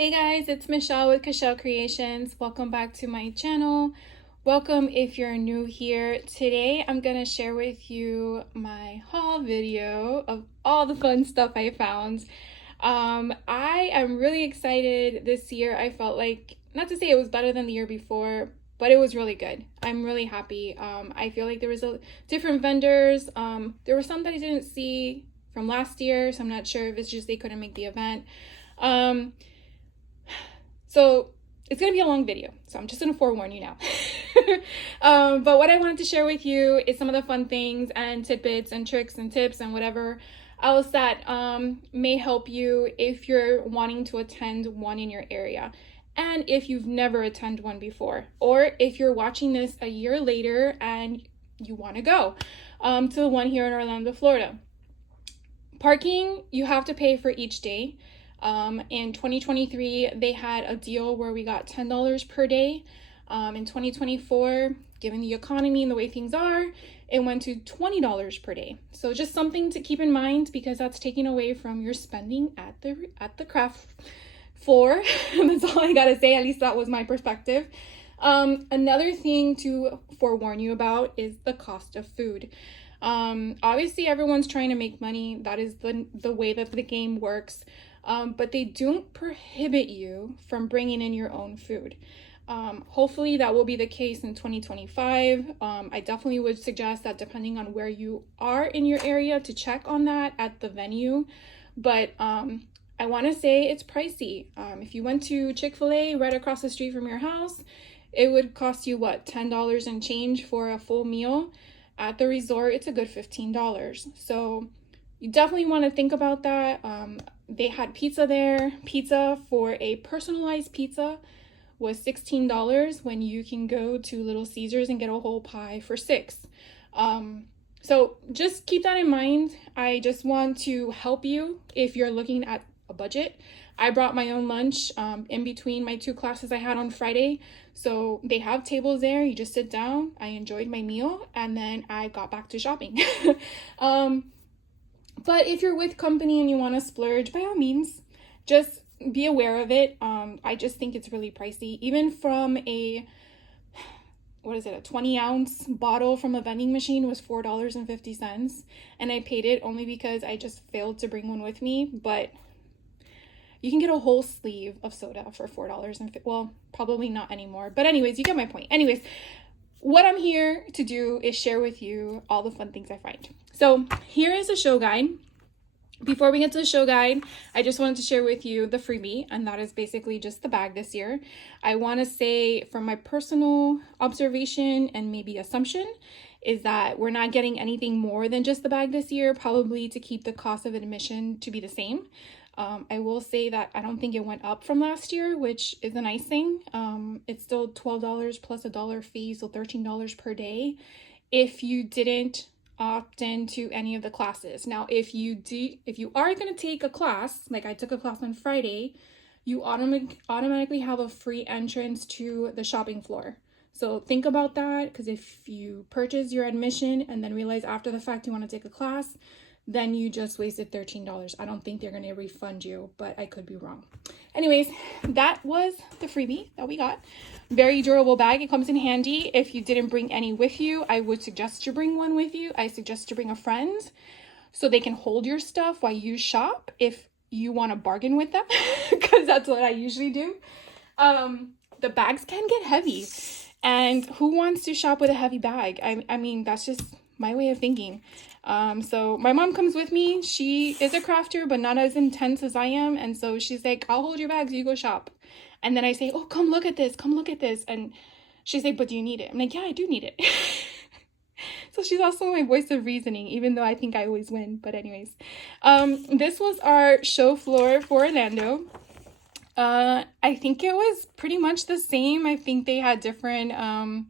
Hey guys, it's Michelle with Michelle Creations. Welcome back to my channel. Welcome if you're new here. Today I'm gonna share with you my haul video of all the fun stuff I found. I am really excited this year. I felt like, not to say it was better than the year before, but it was really good. I'm really happy. I feel like there was different vendors. There were some that I didn't see from last year, so I'm not sure if it's just they couldn't make the event. So it's going to be a long video, so I'm just going to forewarn you now. But what I wanted to share with you is some of the fun things and tidbits and tricks and tips and whatever else that may help you if you're wanting to attend one in your area. And if you've never attended one before, or if you're watching this a year later and you want to go to the one here in Orlando, Florida. Parking, you have to pay for each day. In 2023, they had a deal where we got $10 per day. In 2024, given the economy and the way things are, it went to $20 per day. So just something to keep in mind, because that's taking away from your spending at the craft floor. That's all I gotta say. At least that was my perspective. Another thing to forewarn you about is the cost of food. Obviously everyone's trying to make money. That is the way that the game works. But they don't prohibit you from bringing in your own food. Hopefully that will be the case in 2025. I definitely would suggest that, depending on where you are in your area, to check on that at the venue. But I want to say it's pricey. If you went to Chick-fil-A right across the street from your house, it would cost you what, $10 and change for a full meal. At the resort, it's a good $15. So you definitely want to think about that. They had pizza there. Pizza for a personalized pizza was $16 when you can go to Little Caesars and get a whole pie for $6. So just keep that in mind. I just want to help you if you're looking at a budget. I brought my own lunch in between my two classes I had on Friday. So they have tables there. You just sit down. I enjoyed my meal and then I got back to shopping. But if you're with company and you want to splurge, by all means, just be aware of it. I just think it's really pricey. Even from a 20-ounce bottle from a vending machine was $4.50. And I paid it only because I just failed to bring one with me. But you can get a whole sleeve of soda for $4.50. Well, probably not anymore. But anyways, you get my point. Anyways, what I'm here to do is share with you all the fun things I find. So here is a show guide. Before we get to the show guide, I just wanted to share with you the freebie, and that is basically just the bag this year. I want to say, from my personal observation and maybe assumption, is that we're not getting anything more than just the bag this year, probably to keep the cost of admission to be the same. I will say that I don't think it went up from last year, which is a nice thing. It's still $12 plus a dollar fee, so $13 per day if you didn't opt into any of the classes. Now, if you are going to take a class, like I took a class on Friday, you automatically have a free entrance to the shopping floor. So think about that, because if you purchase your admission and then realize after the fact you want to take a class, then you just wasted $13. I don't think they're going to refund you, but I could be wrong. Anyways, that was the freebie that we got. Very durable bag. It comes in handy. If you didn't bring any with you, I would suggest you bring one with you. I suggest you bring a friend so they can hold your stuff while you shop if you want to bargain with them, because that's what I usually do. The bags can get heavy, and who wants to shop with a heavy bag? I mean, that's just my way of thinking. So my mom comes with me. She is a crafter, but not as intense as I am. And so she's like, I'll hold your bags, you go shop. And then I say, oh, come look at this. Come look at this. And she's like, but do you need it? I'm like, yeah, I do need it. So she's also my voice of reasoning, even though I think I always win. But anyways, this was our show floor for Orlando. I think it was pretty much the same. I think they had different,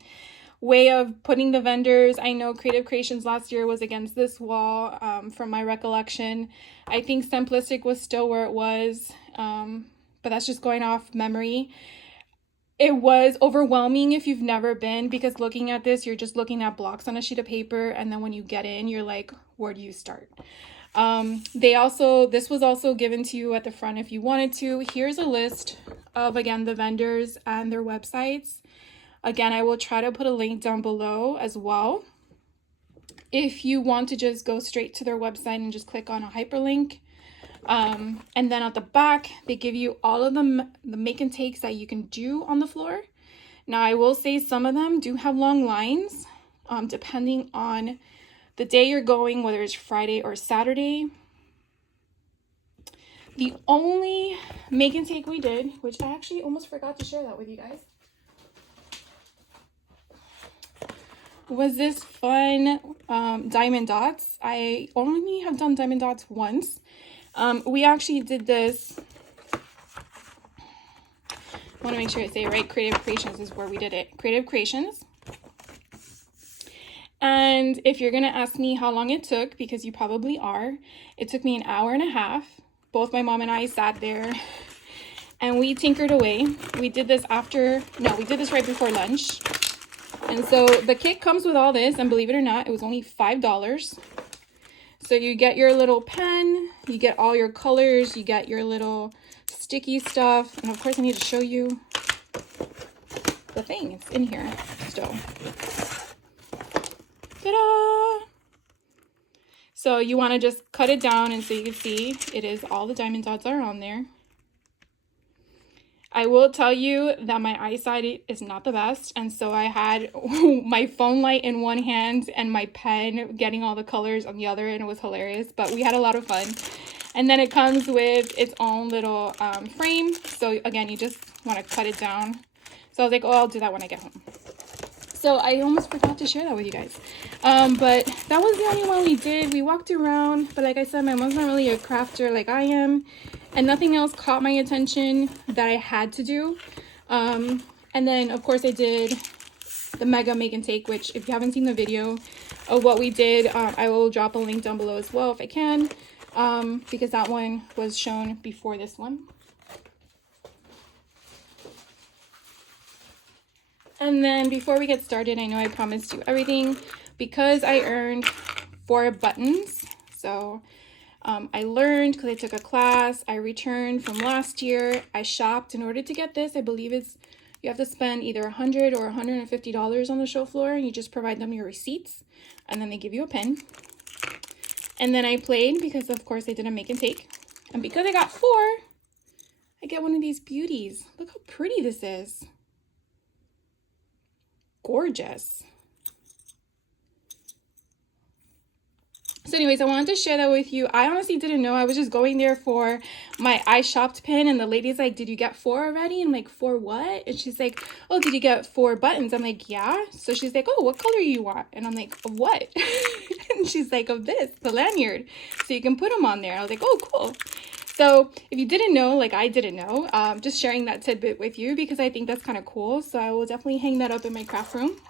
way of putting the vendors. I know Creative Creations last year was against this wall, from my recollection. I think Simplistic was still where it was, but that's just going off memory. It was overwhelming if you've never been, because looking at this, you're just looking at blocks on a sheet of paper, and then when you get in, you're like, where do you start? This was also given to you at the front if you wanted to. Here's a list of, again, the vendors and their websites. Again, I will try to put a link down below as well. If you want to just go straight to their website and just click on a hyperlink. And then at the back, they give you all of the make and takes that you can do on the floor. Now, I will say some of them do have long lines, depending on the day you're going, whether it's Friday or Saturday. The only make and take we did, which I actually almost forgot to share that with you guys, was this fun diamond dots. I only have done diamond dots once. We actually did this. I want to make sure I say it right. Creative Creations is where we did it. Creative Creations. And if you're going to ask me how long it took, because you probably are, it took me an hour and a half. Both my mom and I sat there and we tinkered away. We did this right before lunch. And so the kit comes with all this, and believe it or not, it was only $5. So you get your little pen, you get all your colors, you get your little sticky stuff, and of course I need to show you the thing. It's in here still. Ta-da! So you want to just cut it down, and so you can see it is all the diamond dots are on there. I will tell you that my eyesight is not the best, and so I had my phone light in one hand and my pen getting all the colors on the other, and it was hilarious, but we had a lot of fun. And then it comes with its own little frame, so again, you just want to cut it down. So I was like, oh, I'll do that when I get home. So I almost forgot to share that with you guys. But that was the only one we did. We walked around, but like I said, my mom's not really a crafter like I am. And nothing else caught my attention that I had to do. And then, of course, I did the mega make and take, which if you haven't seen the video of what we did, I will drop a link down below as well if I can, because that one was shown before this one. And then before we get started, I know I promised you everything because I earned 4 buttons. So I learned because I took a class. I returned from last year. I shopped in order to get this. I believe you have to spend either $100 or $150 on the show floor, and you just provide them your receipts, and then they give you a pen. And then I played because, of course, I did a make and take. And because I got 4, I get one of these beauties. Look how pretty this is. Gorgeous. So anyways, I wanted to share that with you. I honestly didn't know. I was just going there for my I shopped pin, and the lady's like, did you get 4 already? I'm like, 4 what? And she's like, oh, did you get 4 buttons? I'm like, yeah. So she's like, oh, what color you want? And I'm like, of what? And she's like, of this, the lanyard. So you can put them on there. I was like, oh, cool. So if you didn't know, like I didn't know, just sharing that tidbit with you because I think that's kind of cool. So I will definitely hang that up in my craft room.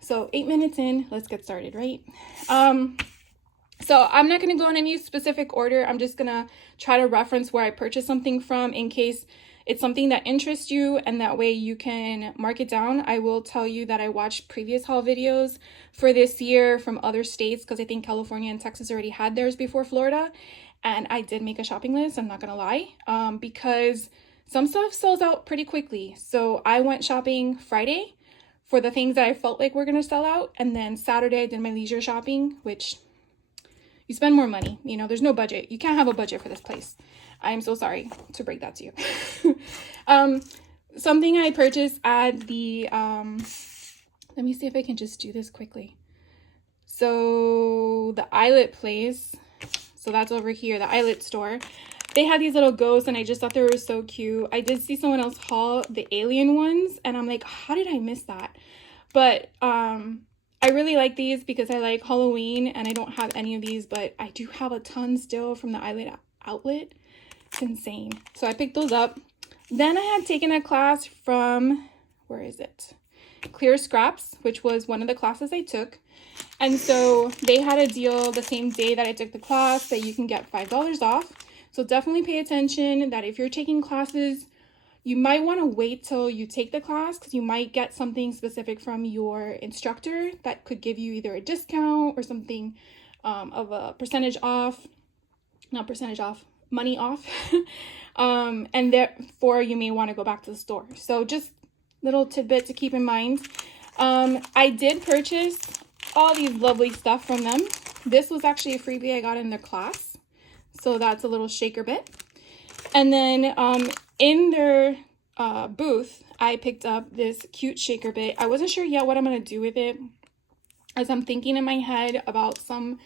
So 8 minutes in, let's get started, right? So I'm not going to go in any specific order. I'm just going to try to reference where I purchased something from in case it's something that interests you, and that way you can mark it down. I will tell you that I watched previous haul videos for this year from other states because I think California and Texas already had theirs before Florida. And I did make a shopping list, I'm not going to lie, because some stuff sells out pretty quickly. So I went shopping Friday for the things that I felt like were going to sell out. And then Saturday I did my leisure shopping, which you spend more money. You know, there's no budget. You can't have a budget for this place. I'm so sorry to break that to you. Something I purchased at the, let me see if I can just do this quickly. So the Eyelet place, so that's over here, the Eyelet store. They had these little ghosts, and I just thought they were so cute. I did see someone else haul the alien ones, and I'm like, how did I miss that? But I really like these because I like Halloween, and I don't have any of these, but I do have a ton still from the Eyelet outlet. It's insane. So I picked those up. Then I had taken a class from, where is it? Clear Scraps, which was one of the classes I took. And so they had a deal the same day that I took the class that you can get $5 off. So definitely pay attention that if you're taking classes, you might want to wait till you take the class because you might get something specific from your instructor that could give you either a discount or something of a percentage off, not percentage off, money off. And therefore you may want to go back to the store. So just little tidbit to keep in mind. I did purchase all these lovely stuff from them. This was actually a freebie I got in their class. So that's a little shaker bit. And then in their booth, I picked up this cute shaker bit. I wasn't sure yet what I'm going to do with it, as I'm thinking in my head about some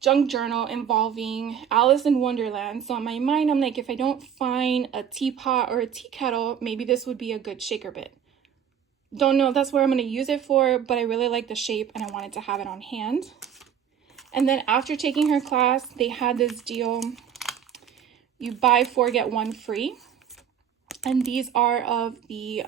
junk journal involving Alice in Wonderland. So in my mind, I'm like, if I don't find a teapot or a tea kettle, maybe this would be a good shaker bit. Don't know if that's where I'm going to use it for, but I really like the shape and I wanted to have it on hand. And then after taking her class, they had this deal. You buy 4, get 1 free. And these are of the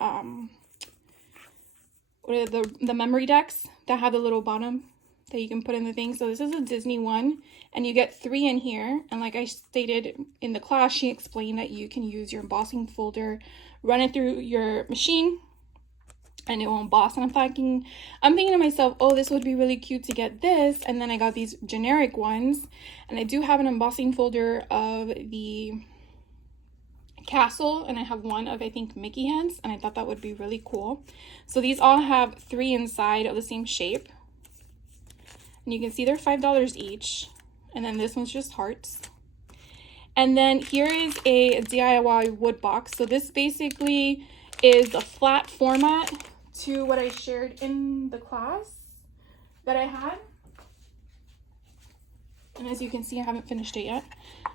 what are the memory decks that have the little bottom that you can put in the thing. So this is a Disney one, and you get 3 in here. And like I stated in the class, she explained that you can use your embossing folder, run it through your machine, and it will emboss. And I'm thinking to myself, oh, this would be really cute to get this. And then I got these generic ones, and I do have an embossing folder of the castle, and I have one of, I think, Mickey heads, and I thought that would be really cool. So these all have 3 inside of the same shape, and you can see they're $5 each. And then this one's just hearts. And then here is a DIY wood box. So this basically is a flat format to what I shared in the class that I had. And as you can see, I haven't finished it yet.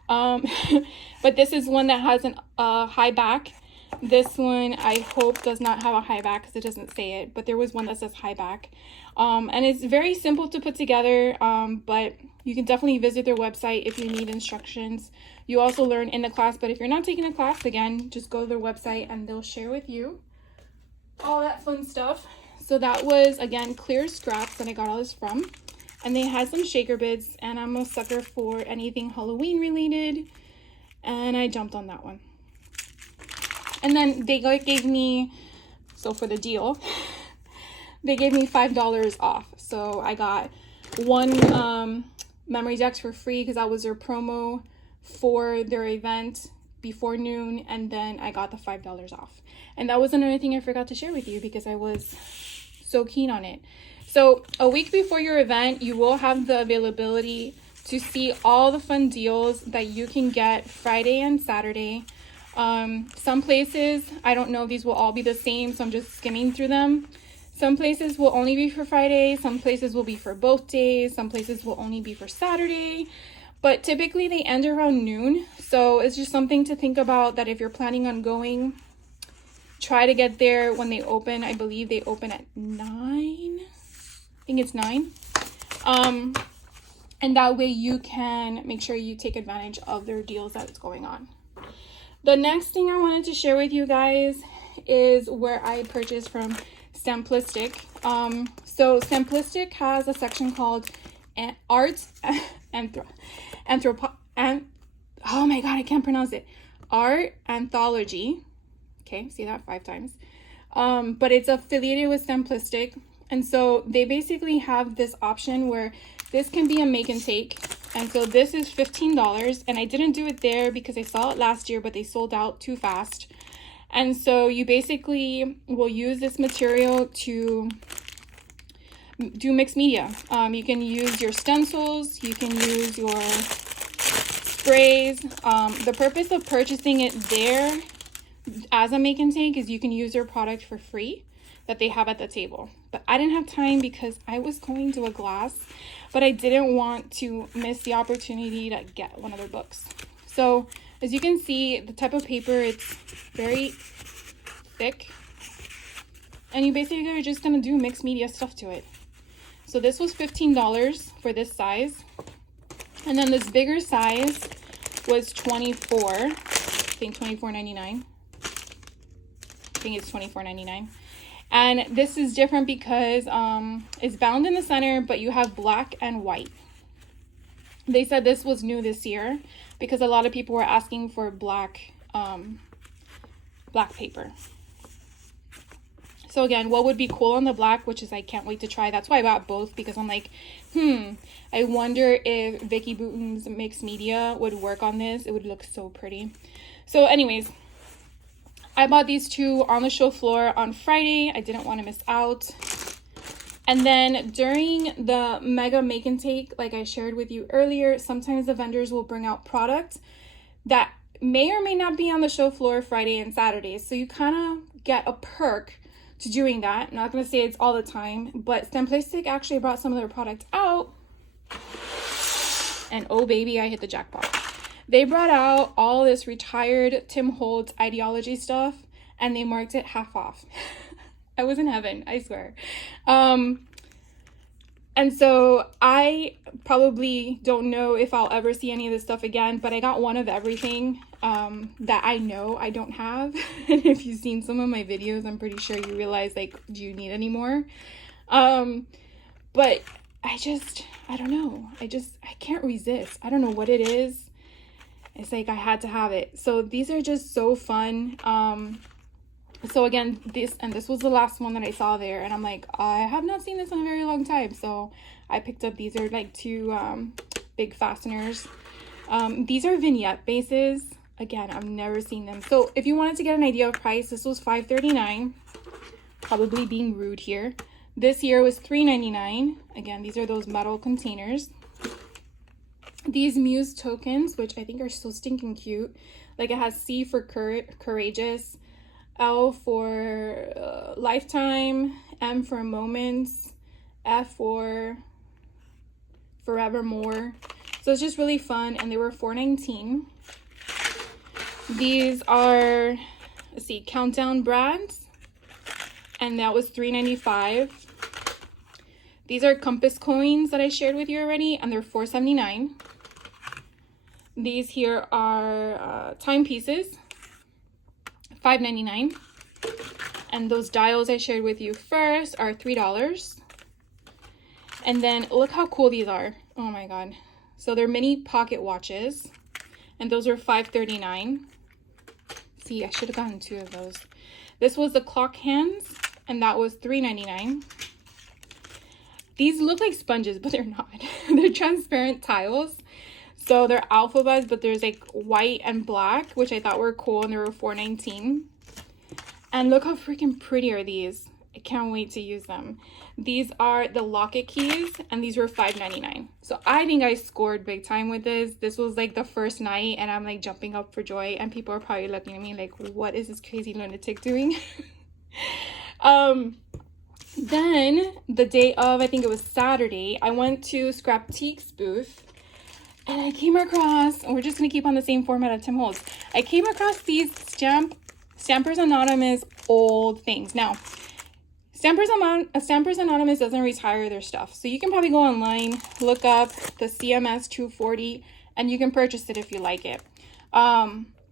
But this is one that has a high back. This one I hope does not have a high back because it doesn't say it, but there was one that says high back. And it's very simple to put together, but you can definitely visit their website if you need instructions. You also learn in the class, but if you're not taking a class, again, just go to their website and they'll share with you all that fun stuff. So that was, again, Clear Scraps that I got all this from. And they had some shaker bits, and I'm a sucker for anything Halloween related, and I jumped on that one. And then they gave me, so for the deal, they gave me $5 off. So I got 1 memory decks for free because that was their promo for their event before noon, and then I got the $5 off. And that was another thing I forgot to share with you because I was so keen on it. So a week before your event, you will have the availability to see all the fun deals that you can get Friday and Saturday. Some places, I don't know if these will all be the same, so I'm just skimming through them. Some places will only be for Friday. Some places will be for both days. Some places will only be for Saturday. But typically they end around noon. So it's just something to think about, that if you're planning on going, try to get there when they open. I believe they open at 9. I think it's 9. And that way you can make sure you take advantage of their deals that's going on. The next thing I wanted to share with you guys is where I purchased from Simplistic. So Simplistic has a section called Art oh my god, I can't pronounce it. Art Anthology. Okay, see that 5 times. But it's affiliated with Simplistic. And so they basically have this option where this can be a make and take. And so this is $15. And I didn't do it there because I saw it last year, but they sold out too fast. And so you basically will use this material to do mixed media. You can use your stencils, you can use your sprays. The purpose of purchasing it there as a make and take is you can use their product for free that they have at the table. But I didn't have time because I was going to a class, but I didn't want to miss the opportunity to get one of their books. So as you can see, the type of paper, it's very thick, and you basically are just gonna do mixed media stuff to it. So this was $15 for this size, and then this bigger size was $24. I think $24.99. I think it's $24.99. And this is different because it's bound in the center, but you have black and white. They said this was new this year because a lot of people were asking for black paper. So again, what would be cool on the black, which is I can't wait to try. That's why I bought both, because I'm like, I wonder if Vicky Bouton's mixed media would work on this. It would look so pretty. So anyways, I bought these two on the show floor on Friday. I didn't want to miss out. And then during the mega make and take, like I shared with you earlier, sometimes the vendors will bring out product that may or may not be on the show floor Friday and Saturday. So you kind of get a perk to doing that. I'm not going to say it's all the time, but Plactic actually brought some of their product out. And oh baby, I hit the jackpot. They brought out all this retired Tim Holtz ideology stuff, and they marked it half off. I was in heaven, I swear. And so I probably don't know if I'll ever see any of this stuff again, but I got one of everything that I know I don't have. And if you've seen some of my videos, I'm pretty sure you realize, like, do you need any more? But I don't know. I can't resist. I don't know what it is. It's like I had to have it. So these are just so fun. So again, this was the last one that I saw there, and I'm like, I have not seen this in a very long time. So I picked up, these are like two big fasteners. These are vignette bases. Again, I've never seen them. So if you wanted to get an idea of price, this was $5.39. Probably being rude here. This year was $3.99. Again, these are those metal containers. These Muse tokens, which I think are so stinking cute. Like it has C for courageous, L for lifetime, M for moments, F for forevermore. So it's just really fun, and they were $4.19. These are, let's see, Countdown brands, and that was $3.95. These are compass coins that I shared with you already, and they're $4.79. These here are timepieces, $5.99. And those dials I shared with you first are $3. And then look how cool these are. Oh my god. So they're mini pocket watches, and those are $5.39. See, I should have gotten two of those. This was the clock hands, and that was $3.99. These look like sponges, but they're not. They're transparent tiles. So they're alphabets, but there's like white and black, which I thought were cool, and they were $4.19. And look how freaking pretty are these. I can't wait to use them. These are the locket keys, and these were $5.99. So I think I scored big time with this. This was like the first night, and I'm like jumping up for joy, and people are probably looking at me like, what is this crazy lunatic doing? Then the day of, I think it was Saturday, I went to Scrapbook's booth, and I came across, and we're just going to keep on the same format of Tim Holtz. I came across these Stampers Anonymous old things. Now, Stampers Anonymous doesn't retire their stuff. So you can probably go online, look up the CMS 240, and you can purchase it if you like it.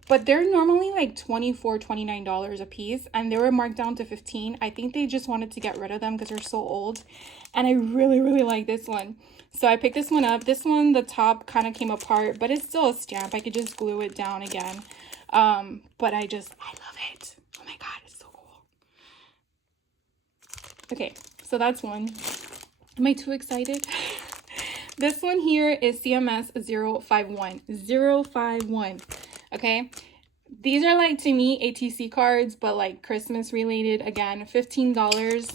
But they're normally like $24, $29 a piece, and they were marked down to $15. I think they just wanted to get rid of them because they're so old. And I really, really like this one. So I picked this one up. This one, the top kind of came apart, but it's still a stamp. I could just glue it down again. But I love it. Oh my god, it's so cool. Okay, so that's one. Am I too excited? This one here is CMS 051. 051. Okay, these are like, to me, ATC cards, but like Christmas related. Again, $15.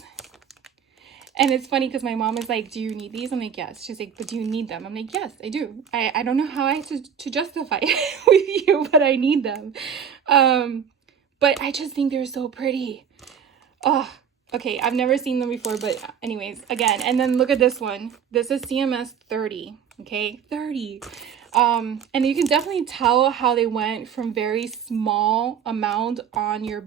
And it's funny because my mom is like, do you need these? I'm like, yes. She's like, but do you need them? I'm like, yes, I do. I don't know how I have to justify it with you, but I need them. But I just think they're so pretty. Oh, okay. I've never seen them before, but anyways, again. And then look at this one. This is CMS 30. Okay, 30. And you can definitely tell how they went from very small amount on your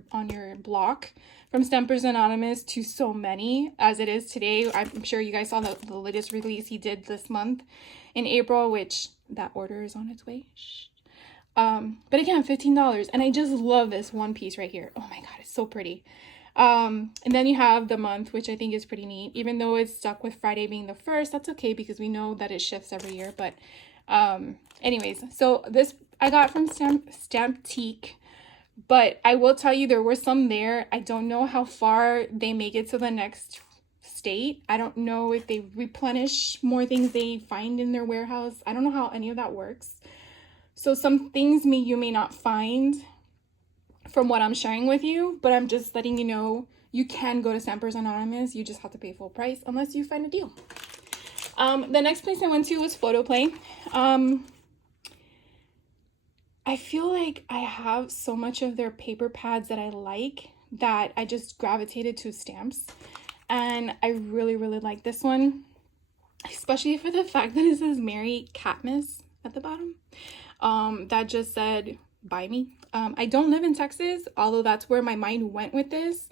block from Stampers Anonymous to so many as it is today. I'm sure you guys saw the latest release he did this month in April, which that order is on its way. Shh. But again, $15, and I just love this one piece right here. Oh my god, it's so pretty. And then you have the month, which I think is pretty neat, even though it's stuck with Friday being the 1st. That's okay because we know that it shifts every year. But anyways, so this I got from Stamptique. But I will tell you, there were some there. I don't know how far they make it to the next state. I don't know if they replenish more things they find in their warehouse. I don't know how any of that works. So some things you may not find from what I'm sharing with you, but I'm just letting you know you can go to Stampers Anonymous. You just have to pay full price unless you find a deal. The next place I went to was Photoplay. I feel like I have so much of their paper pads that I like that I just gravitated to stamps. And I really, really like this one, especially for the fact that it says Merry Catmas at the bottom. That just said, buy me. I don't live in Texas, although that's where my mind went with this,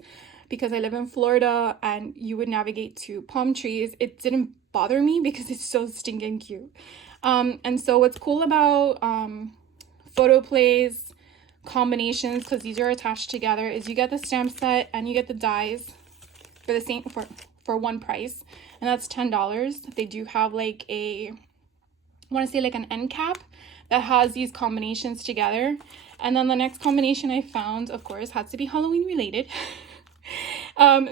because I live in Florida and you would navigate to palm trees. It didn't bother me because it's so stinking cute. And so what's cool about Photoplay's combinations, because these are attached together, is you get the stamp set and you get the dies for the same for one price, and that's $10. They do have like I want to say like an end cap that has these combinations together. And then the next combination I found, of course, has to be Halloween related.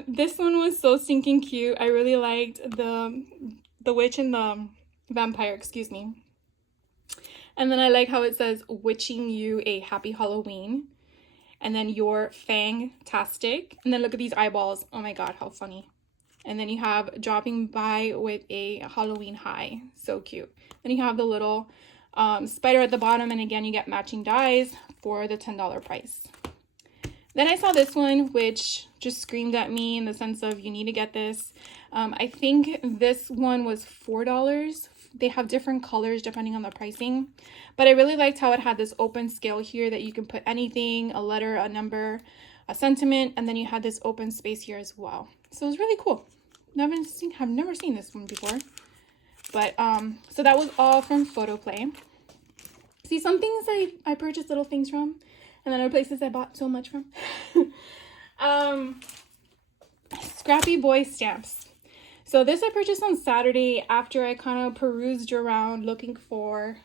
This one was so stinking cute. I really liked the witch and the vampire, excuse me. And then I like how it says, wishing you a happy Halloween. And then you're fantastic. And then look at these eyeballs. Oh my god, how funny. And then you have dropping by with a Halloween high. So cute. Then you have the little spider at the bottom. And again, you get matching dies for the $10 price. Then I saw this one, which just screamed at me in the sense of you need to get this. I think this one was $4. They have different colors depending on the pricing, but I really liked how it had this open scale here that you can put anything, a letter, a number, a sentiment, and then you had this open space here as well. So it was really cool. Have never seen this one before. But so that was all from Photoplay. See, some things I purchased little things from, and then other places I bought so much from. Scrappy Boy Stamps. So this I purchased on Saturday after I kind of perused around looking for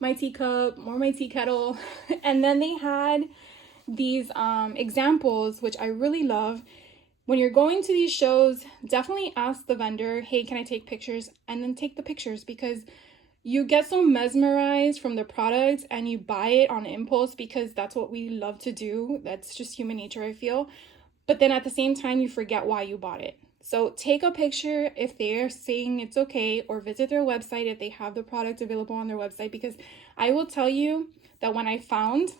my teacup, more my tea kettle. And then they had these examples, which I really love. When you're going to these shows, definitely ask the vendor, hey, can I take pictures? And then take the pictures, because you get so mesmerized from the product and you buy it on impulse because that's what we love to do. That's just human nature, I feel. But then at the same time, you forget why you bought it. So take a picture if they're saying it's okay, or visit their website if they have the product available on their website, because I will tell you that when I found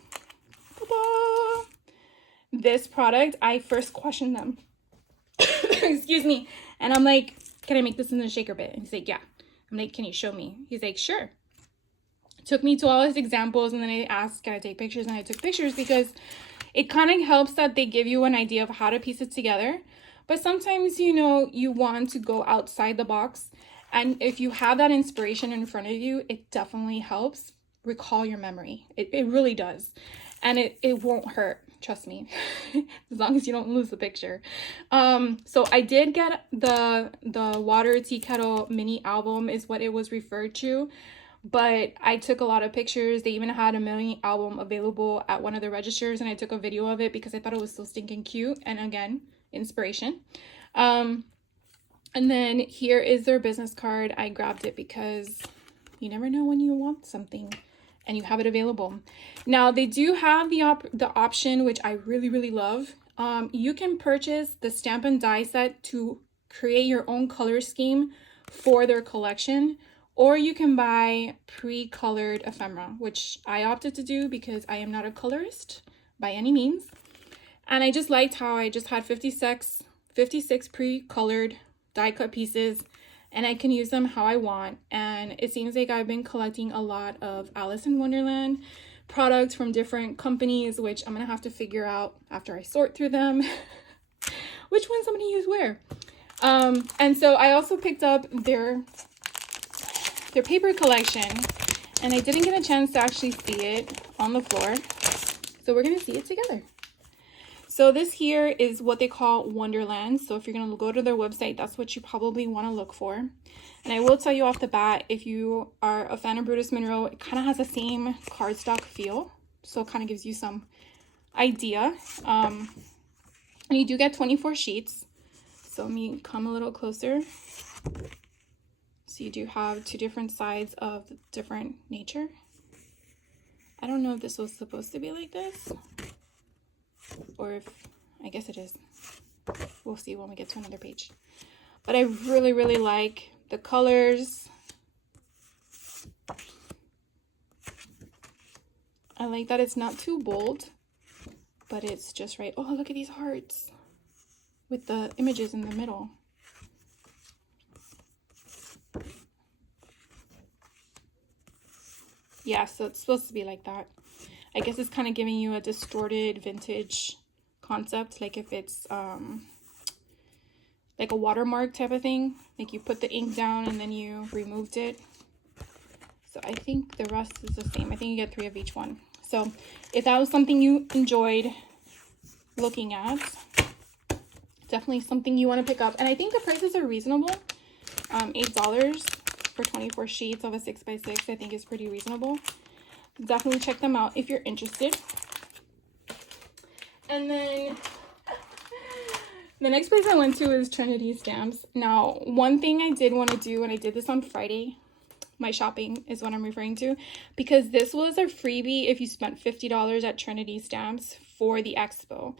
this product, I first questioned them. Excuse me. And I'm like, can I make this in the shaker bit? And he's like, yeah. I'm like, can you show me? He's like, sure. Took me to all his examples, and then I asked, can I take pictures? And I took pictures because it kind of helps that they give you an idea of how to piece it together. But sometimes, you know, you want to go outside the box. And if you have that inspiration in front of you, it definitely helps recall your memory. It really does. And it won't hurt. Trust me. As long as you don't lose the picture. So I did get the water tea kettle mini album is what it was referred to. But I took a lot of pictures. They even had a mini album available at one of the registers, and I took a video of it because I thought it was so stinking cute. And again, inspiration. And then here is their business card. I grabbed it because you never know when you want something and you have it available. Now they do have the option, which I really, really love. You can purchase the stamp and die set to create your own color scheme for their collection, or you can buy pre-colored ephemera, which I opted to do because I am not a colorist by any means. And I just liked how I just had 56 pre-colored die cut pieces, and I can use them how I want. And it seems like I've been collecting a lot of Alice in Wonderland products from different companies, which I'm gonna have to figure out after I sort through them which ones I'm gonna use where. And so I also picked up their paper collection, and I didn't get a chance to actually see it on the floor, so we're gonna see it together. So this here is what they call Wonderland. So if you're going to go to their website, that's what you probably want to look for. And I will tell you off the bat, if you are a fan of Brutus Monroe, it kind of has the same cardstock feel. so it kind of gives you some idea. And you do get 24 sheets. So let me come a little closer. So you do have 2 different sides of different nature. I don't know if this was supposed to be like this, or if, I guess it is. We'll see when we get to another page. But I really, really like the colors. I like that it's not too bold, but it's just right. Oh, look at these hearts with the images in the middle. Yeah, so it's supposed to be like that. I guess it's kind of giving you a distorted vintage concept, like if it's like a watermark type of thing, like you put the ink down and then you removed it. So I think the rest is the same. I think you get 3 of each one. So if that was something you enjoyed looking at, definitely something you want to pick up. And I think the prices are reasonable. $8 for 24 sheets of a 6x6 I think is pretty reasonable. Definitely check them out if you're interested. And then the next place I went to is Trinity Stamps. Now, one thing I did want to do, and I did this on Friday, my shopping is what I'm referring to, because this was a freebie if you spent $50 at Trinity Stamps for the Expo.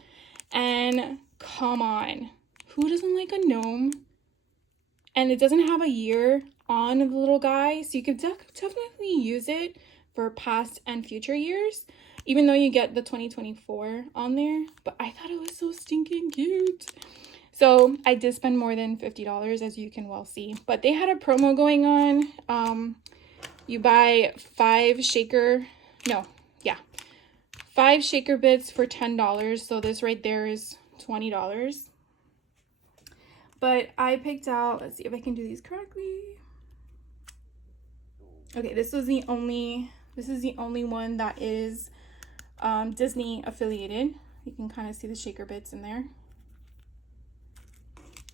And come on, who doesn't like a gnome? And it doesn't have a year on the little guy, so you could definitely use it for past and future years, even though you get the 2024 on there. But I thought it was so stinking cute. So I did spend more than $50, as you can well see. But they had a promo going on. You buy 5 shaker bits for $10. So this right there is $20. But I picked out, let's see if I can do these correctly. Okay, this is the only one that is Disney affiliated. You can kind of see the shaker bits in there.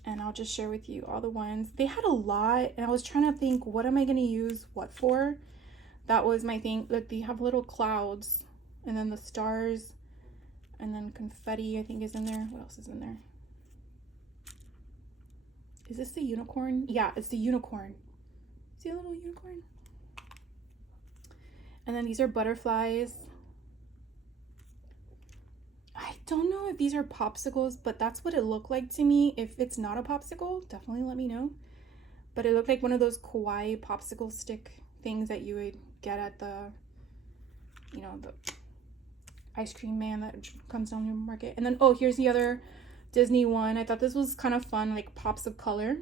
And I'll just share with you all the ones. They had a lot, and I was trying to think, what am I going to use what for? That was my thing. Look, they have little clouds, and then the stars, and then confetti, I think, is in there. What else is in there? Is this the unicorn? Yeah, it's the unicorn. See a little unicorn? And then these are butterflies. I don't know if these are popsicles, but that's what it looked like to me. If it's not a popsicle, definitely let me know. But it looked like one of those kawaii popsicle stick things that you would get at the, you know, the ice cream man that comes down the market. And then, oh, here's the other Disney one. I thought this was kind of fun, like pops of color.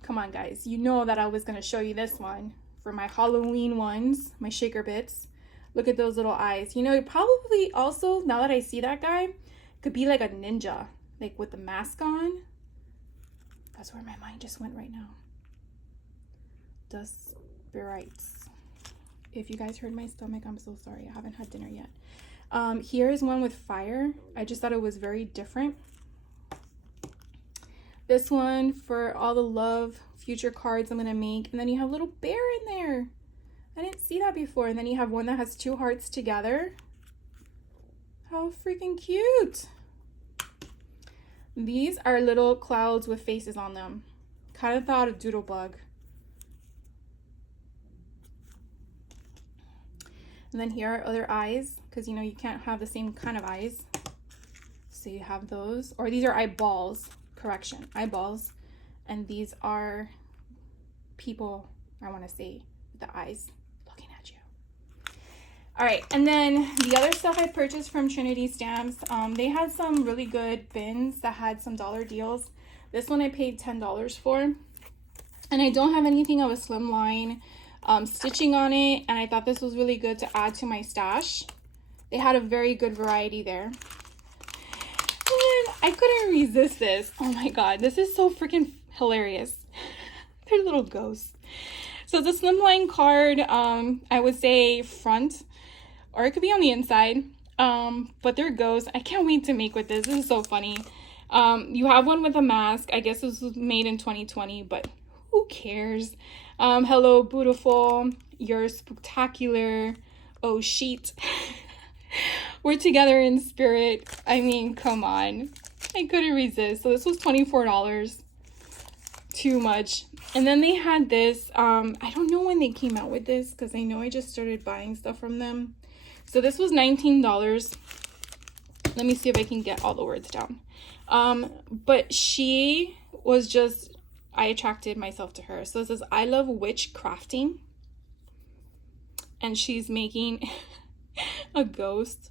Come on, guys. You know that I was going to show you this one for my Halloween ones, my shaker bits. Look at those little eyes. You know, probably also, now that I see that guy, could be like a ninja, like with the mask on. That's where my mind just went right now. Dust Spirites. If you guys heard my stomach, I'm so sorry. I haven't had dinner yet. Here is one with fire. I just thought it was very different. This one for all the love future cards I'm gonna make. And then you have a little bear in there. I didn't see that before. And then you have one that has 2 hearts together. How freaking cute. These are little clouds with faces on them. Kind of thought of Doodlebug. And then here are other eyes, because you know you can't have the same kind of eyes. So you have those, or these are eyeballs, correction, eyeballs. And these are people, I want to say, with the eyes looking at you. All right, and then the other stuff I purchased from Trinity Stamps, they had some really good bins that had some dollar deals. This one I paid $10 for. And I don't have anything of a slimline stitching on it, and I thought this was really good to add to my stash. They had a very good variety there. And I couldn't resist this. Oh my god, this is so freaking hilarious. They're little ghosts. So the slimline card, I would say front, or it could be on the inside, but they're ghosts. I can't wait to make with this. This is so funny. You have one with a mask. I guess this was made in 2020, but who cares? Hello, beautiful. You're spectacular. Oh, sheet. We're together in spirit. I mean, come on. I couldn't resist. So this was $24. Too much. And then they had this. I don't know when they came out with this because I know I just started buying stuff from them. So this was $19. Let me see if I can get all the words down. But she was just, I attracted myself to her. So this is I Love Witch Crafting. And she's making a ghost.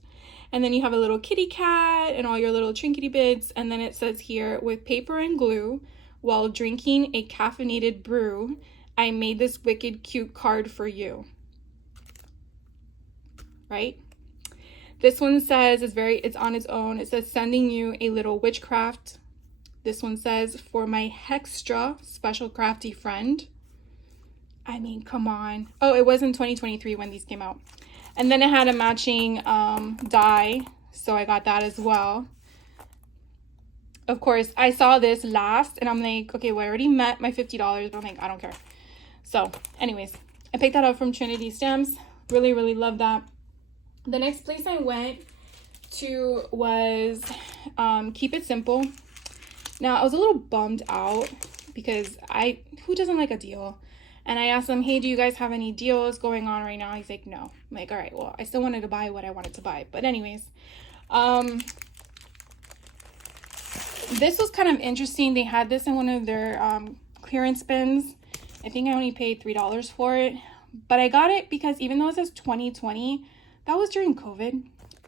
And then you have a little kitty cat and all your little trinkety bits. And then it says here, with paper and glue, while drinking a caffeinated brew, I made this wicked cute card for you. Right? This one says, it's on its own. It says, sending you a little witchcraft. This one says, for my Hextra special crafty friend. I mean, come on. Oh, it was in 2023 when these came out. And then it had a matching die, so I got that as well. Of course, I saw this last, and I'm like, okay, well, I already met my $50, but I'm like, I don't care. So, anyways, I picked that up from Trinity Stamps. Really, really love that. The next place I went to was Keep It Simple. Now, I was a little bummed out because who doesn't like a deal? And I asked him, hey, do you guys have any deals going on right now? He's like, no. I'm like, all right, well, I still wanted to buy what I wanted to buy. But anyways, this was kind of interesting. They had this in one of their clearance bins. I think I only paid $3 for it. But I got it because even though it says 2020, that was during COVID.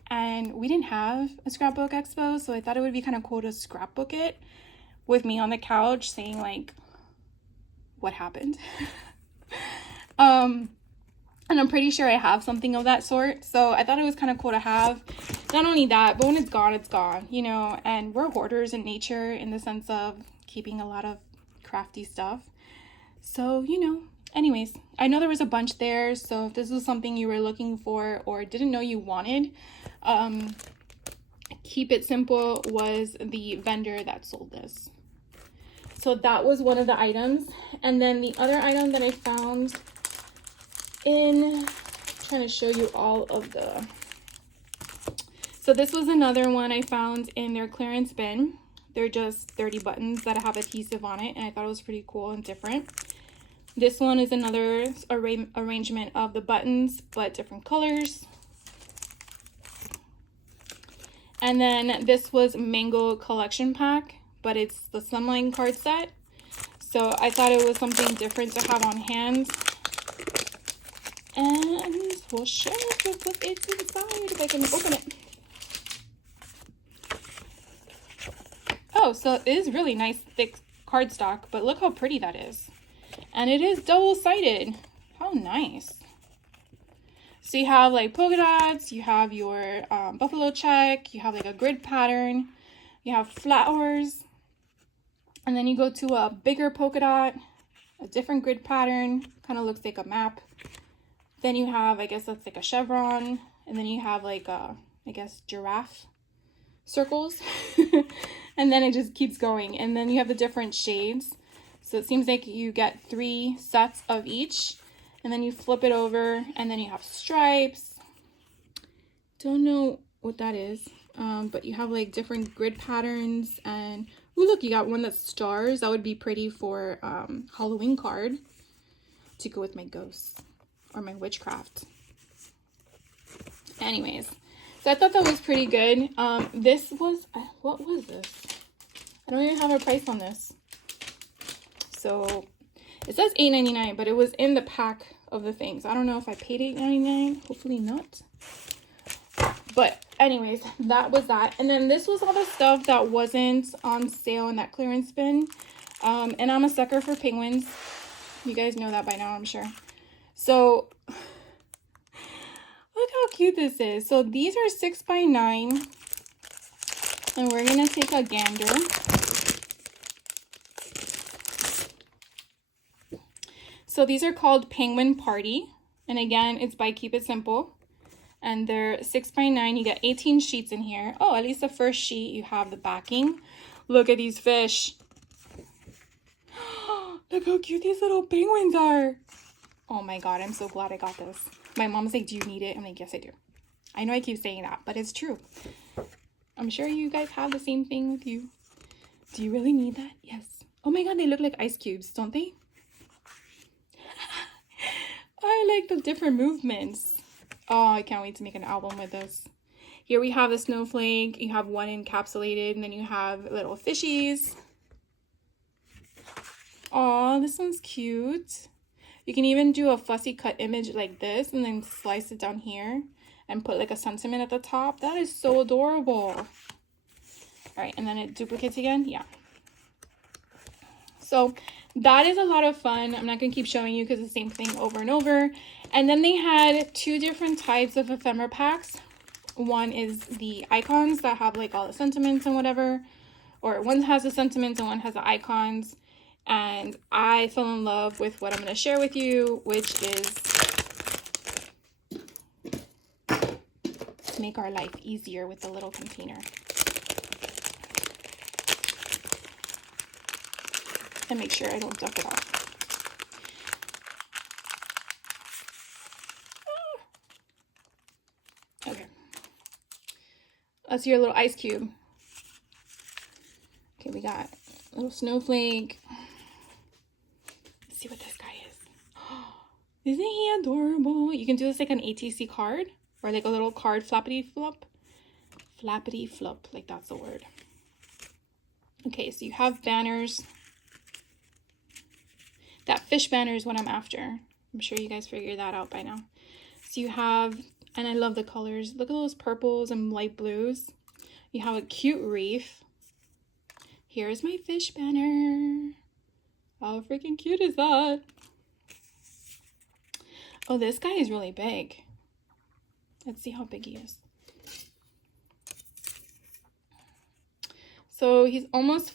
And we didn't have a Scrapbook Expo. So I thought it would be kind of cool to scrapbook it with me on the couch saying, like, what happened. And I'm pretty sure I have something of that sort, so I thought it was kind of cool to have. Not only that, but when it's gone, you know. And we're hoarders in nature in the sense of keeping a lot of crafty stuff, so you know. Anyways, I know there was a bunch there, so if this was something you were looking for or didn't know you wanted, Keep It Simple was the vendor that sold this. So that was one of the items. And then the other item that I found I'm trying to show you all of the, so this was another one I found in their clearance bin. They're just 30 buttons that have adhesive on it, and I thought it was pretty cool and different. This one is another arrangement of the buttons, but different colors. And then this was Mango Collection Pack, but it's the Slimline card set. So I thought it was something different to have on hand. And we'll share with what it's inside if I can open it. Oh, so it is really nice thick cardstock, but look how pretty that is. And it is double-sided. How nice. So you have like polka dots, you have your buffalo check, you have like a grid pattern, you have flowers, and then you go to a bigger polka dot, a different grid pattern, kind of looks like a map. Then you have, I guess that's like a chevron, and then you have like a, I guess, giraffe circles. And then it just keeps going. And then you have the different shades. So it seems like you get 3 sets of each. And then you flip it over, and then you have stripes. Don't know what that is. But you have like different grid patterns. And, ooh, look, you got one that's stars. That would be pretty for Halloween card to go with my ghosts or my witchcraft. Anyways, so I thought that was pretty good. This was, what was this? I don't even have a price on this. So it says $8.99, but it was in the pack of the things. I don't know if I paid $8.99. Hopefully not. But anyways, that was that. And then this was all the stuff that wasn't on sale in that clearance bin. And I'm a sucker for penguins. You guys know that by now, I'm sure. So look how cute this is. So these are 6x9. And we're going to take a gander. So these are called Penguin Party. And again, it's by Keep It Simple. And they're 6x9. You get 18 sheets in here. Oh, at least the first sheet, you have the backing. Look at these fish. Look how cute these little penguins are. Oh my god, I'm so glad I got this. My mom's like, do you need it? I'm like, yes, I do. I know I keep saying that, but it's true. I'm sure you guys have the same thing with you. Do you really need that? Yes. Oh my god, they look like ice cubes, don't they? I like the different movements. Oh, I can't wait to make an album with this. Here we have the snowflake. You have one encapsulated, and then you have little fishies. Oh, this one's cute. You can even do a fussy cut image like this and then slice it down here and put like a sentiment at the top. That is so adorable. All right, and then it duplicates again. Yeah. So that is a lot of fun. I'm not going to keep showing you because it's the same thing over and over. And then they had two different types of ephemera packs. One is the icons that have like all the sentiments and whatever. Or one has the sentiments and one has the icons. And I fell in love with what I'm going to share with you, which is to make our life easier with the little container. And make sure I don't duck it off. Okay. Let's see your little ice cube. Okay, we got a little snowflake. Let's see what this guy is. Isn't he adorable? You can do this like an ATC card or like a little card flappity flop. Flappity flop, like that's the word. Okay, so you have banners. That fish banner is what I'm after. I'm sure you guys figured that out by now. So you have, and I love the colors. Look at those purples and light blues. You have a cute reef. Here's my fish banner. How freaking cute is that? Oh, this guy is really big. Let's see how big he is. So he's almost,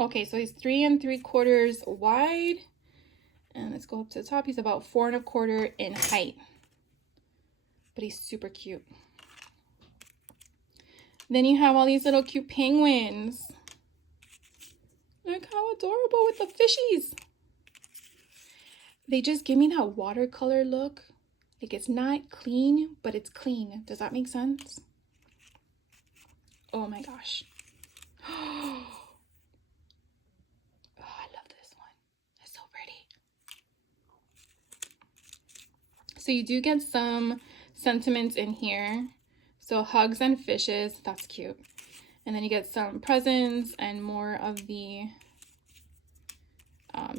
okay, so he's 3 3/4 wide. And let's go up to the top. He's about 4 1/4 in height. But he's super cute. Then you have all these little cute penguins. Look how adorable with the fishies. They just give me that watercolor look. Like it's not clean, but it's clean. Does that make sense? Oh my gosh. Oh, I love this one. It's so pretty. So you do get some sentiments in here. So hugs and fishes, that's cute. And then you get some presents and more of the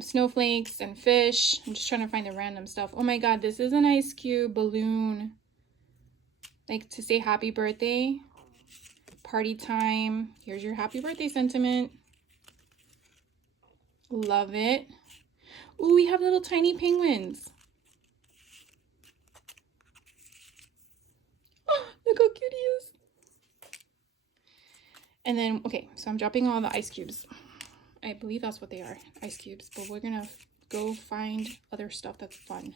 snowflakes and fish. I'm just trying to find the random stuff. Oh my god, this is an ice cube balloon. Like to say happy birthday. Party time. Here's your happy birthday sentiment. Love it. Ooh, we have little tiny penguins. Oh, look how cute he is. And then, okay, so I'm dropping all the ice cubes. I believe that's what they are, ice cubes. But we're gonna go find other stuff that's fun.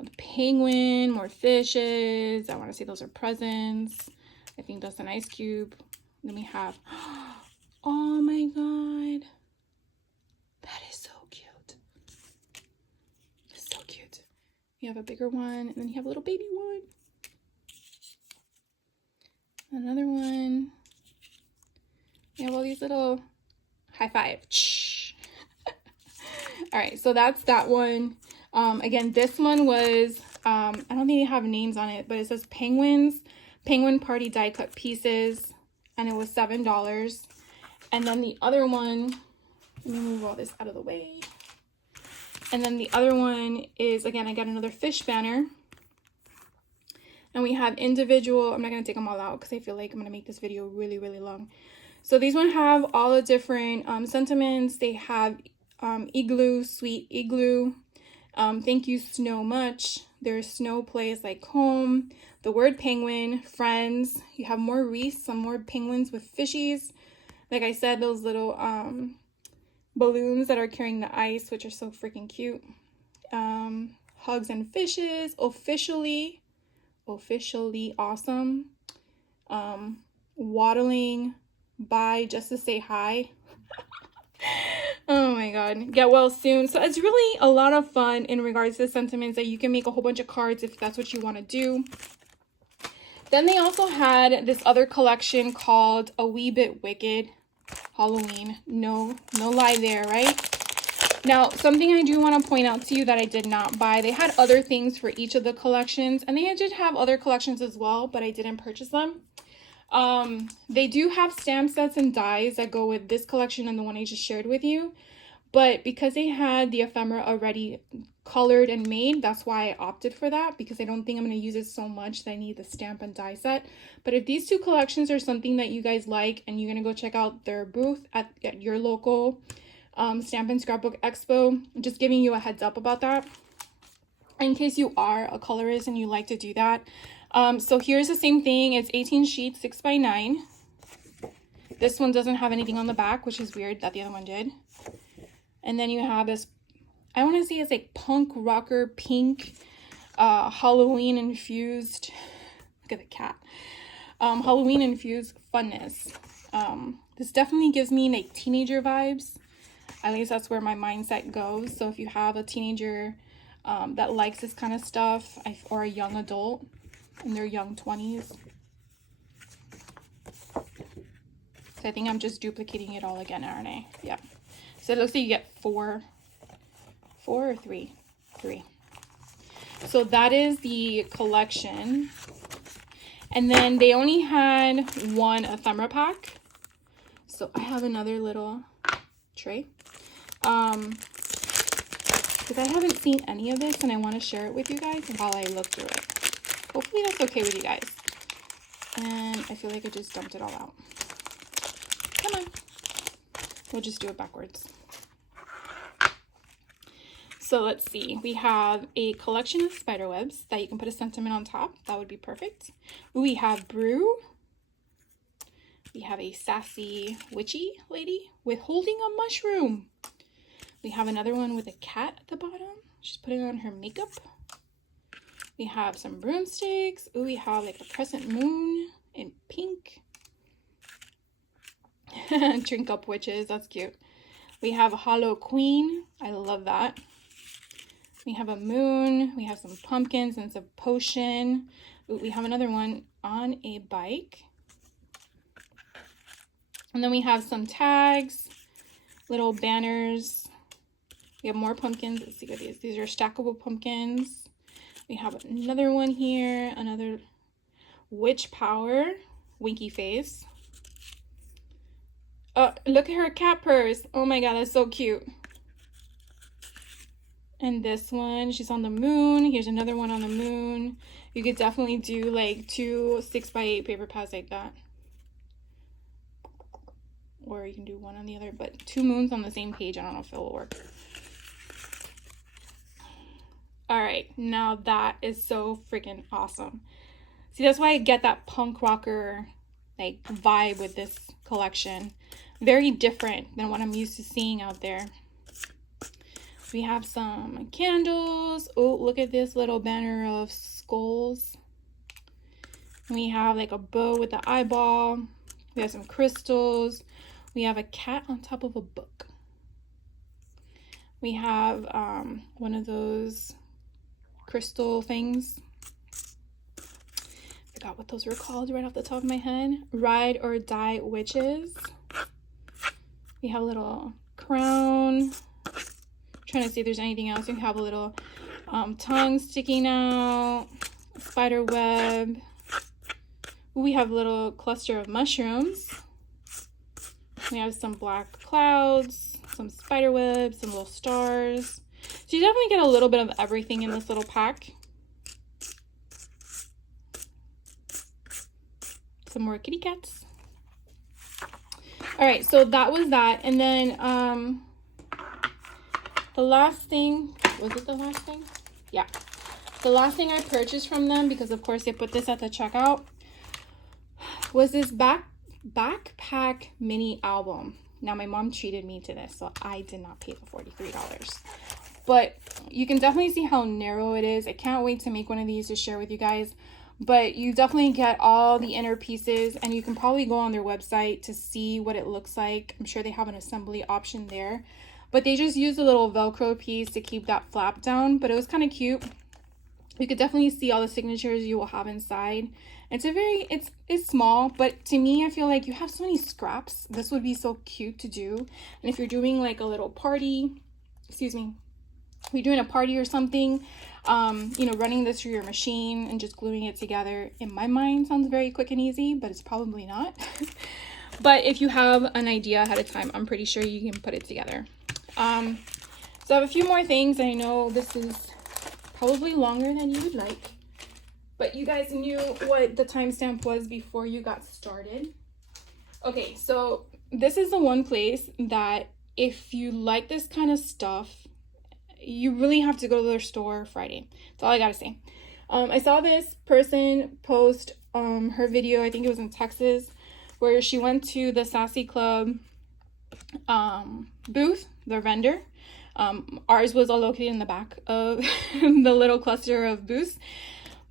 A penguin, more fishes. I want to say those are presents. I think that's an ice cube. Then we have, oh my god. That is so cute. It's so cute. You have a bigger one, and then you have a little baby one. Another one. You have all these little high five. All right, so that's that one. Again, this one was, I don't think they have names on it, but it says penguins, penguin party die cut pieces, and it was $7. And then the other one, let me move all this out of the way. And then the other one is, again, I got another fish banner. And we have individual, I'm not going to take them all out because I feel like I'm going to make this video really, really long. So these one have all the different sentiments. They have igloo, sweet igloo. Thank you snow much. There's snow plays like home. The word penguin, friends. You have more wreaths, some more penguins with fishies. Like I said, those little balloons that are carrying the ice, which are so freaking cute. Hugs and fishes, officially awesome. Waddling by just to say hi. Oh my god. Get well soon. So it's really a lot of fun in regards to the sentiments that you can make a whole bunch of cards if that's what you want to do. Then they also had this other collection called A Wee Bit Wicked Halloween. No lie there, right? Now, something I do want to point out to you that I did not buy. They had other things for each of the collections, and they did have other collections as well, but I didn't purchase them. They do have stamp sets and dies that go with this collection and the one I just shared with you. But because they had the ephemera already colored and made, that's why I opted for that, because I don't think I'm going to use it so much that I need the stamp and die set. But if these two collections are something that you guys like and you're going to go check out their booth at your local Stamp and Scrapbook Expo, I'm just giving you a heads up about that in case you are a colorist and you like to do that. So here's the same thing. It's 18 sheets, 6x9. This one doesn't have anything on the back, which is weird that the other one did. And then you have this, I want to say it's like punk rocker pink, Halloween infused, look at the cat, Halloween infused funness. This definitely gives me like teenager vibes. At least that's where my mindset goes. So if you have a teenager that likes this kind of stuff, or a young adult in their young 20s. So I think I'm just duplicating it all again, aren't I? Yeah. So it looks like you get four or three. So that is the collection. And then they only had one ephemera pack. So I have another little tray. Because I haven't seen any of this and I want to share it with you guys while I look through it. Hopefully that's okay with you guys. And I feel like I just dumped it all out. Come on. We'll just do it backwards. So let's see. We have a collection of spider webs that you can put a sentiment on top. That would be perfect. We have Brew. We have a sassy witchy lady with holding a mushroom. We have another one with a cat at the bottom. She's putting on her makeup. We have some broomsticks. Ooh, we have like a crescent moon in pink. Drink up witches. That's cute. We have a hollow queen. I love that. We have a moon. We have some pumpkins and some potion. Ooh, we have another one on a bike. And then we have some tags, little banners. We have more pumpkins. Let's see what these. These are stackable pumpkins. We have another one here, another witch power, winky face. Look at her cat purse. Oh my god, that's so cute. And this one, she's on the moon. Here's another one on the moon. You could definitely do like 2 6x8 paper pads like that. Or you can do one on the other, but 2 moons on the same page, I don't know if it will work. All right, now that is so freaking awesome. See, that's why I get that punk rocker like vibe with this collection. Very different than what I'm used to seeing out there. We have some candles. Oh, look at this little banner of skulls. We have like a bow with the eyeball. We have some crystals. We have a cat on top of a book. We have one of those crystal things. Forgot what those were called right off the top of my head. Ride or Die Witches. We have a little crown. Trying to see if there's anything else. We have a little tongue sticking out, spider web. We have a little cluster of mushrooms. We have some black clouds, some spider webs, some little stars. So you definitely get a little bit of everything in this little pack. Some more kitty cats. All right, so that was that. And then the last thing, was it the last thing? Yeah. The last thing I purchased from them, because of course they put this at the checkout, was this backpack mini album. Now my mom treated me to this, so I did not pay the $43. But you can definitely see how narrow it is. I can't wait to make one of these to share with you guys. But you definitely get all the inner pieces, and you can probably go on their website to see what it looks like. I'm sure they have an assembly option there. but they just used a little Velcro piece to keep that flap down, but it was kind of cute. You could definitely see all the signatures you will have inside. It's small, but to me, I feel like you have so many scraps. This would be so cute to do. And if you're doing like a little party, excuse me, if you're doing a party or something, you know, running this through your machine and just gluing it together, in my mind, sounds very quick and easy, but it's probably not. But if you have an idea ahead of time, I'm pretty sure you can put it together. So I have a few more things. I know this is probably longer than you would like, but you guys knew what the timestamp was before you got started. Okay, so this is the one place that if you like this kind of stuff, you really have to go to their store Friday. That's all I gotta say. I saw this person post her video, I think it was in Texas, where she went to the Sassy Club booth, their vendor. Ours was all located in the back of the little cluster of booths,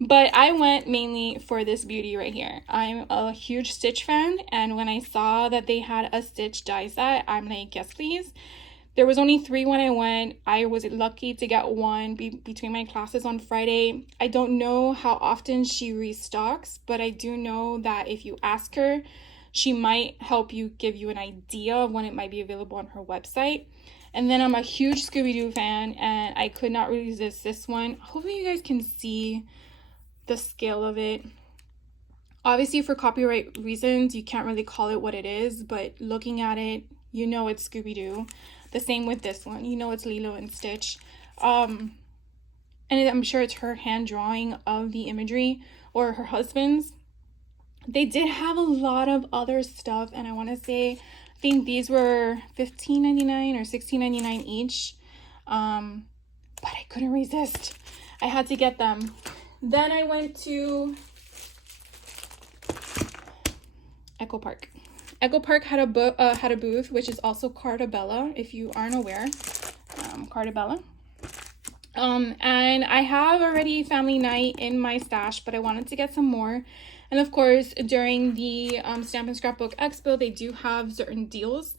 but I went mainly for this beauty right here. I'm a huge Stitch fan, and when I saw that they had a Stitch die set, I'm like, yes please. There was only 3 when I went. I was lucky to get one between my classes on Friday. I don't know how often she restocks, but I do know that if you ask her, she might help you, give you an idea of when it might be available on her website. And then I'm a huge Scooby-Doo fan, and I could not resist this one. Hopefully you guys can see the scale of it. Obviously, for copyright reasons, you can't really call it what it is, but looking at it, you know it's Scooby-Doo. The same with this one. You know it's Lilo and Stitch. And I'm sure it's her hand drawing of the imagery, or her husband's. They did have a lot of other stuff, and I want to say, I think these were $15.99 or $16.99 each. But I couldn't resist. I had to get them. Then I went to Echo Park. Echo Park had a booth, which is also Cartabella, if you aren't aware. Cartabella. And I have already family night in my stash, but I wanted to get some more. And of course, during the Stamp and Scrapbook Expo, they do have certain deals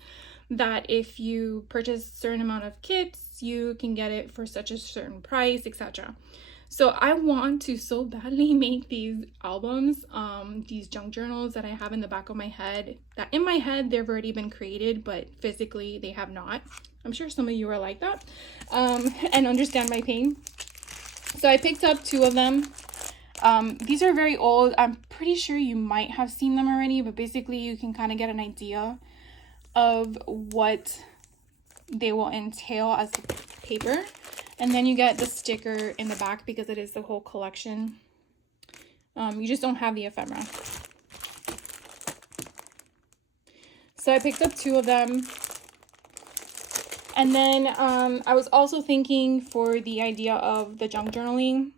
that if you purchase a certain amount of kits, you can get it for such a certain price, etc. So I want to so badly make these albums, these junk journals that I have in the back of my head, that in my head they've already been created, but physically they have not. I'm sure some of you are like that, and understand my pain. So I picked up 2 of them. These are very old. I'm pretty sure you might have seen them already, but basically you can kind of get an idea of what they will entail as paper. And then you get the sticker in the back because it is the whole collection. You just don't have the ephemera. So I picked up 2 of them. And then I was also thinking for the idea of the junk journaling,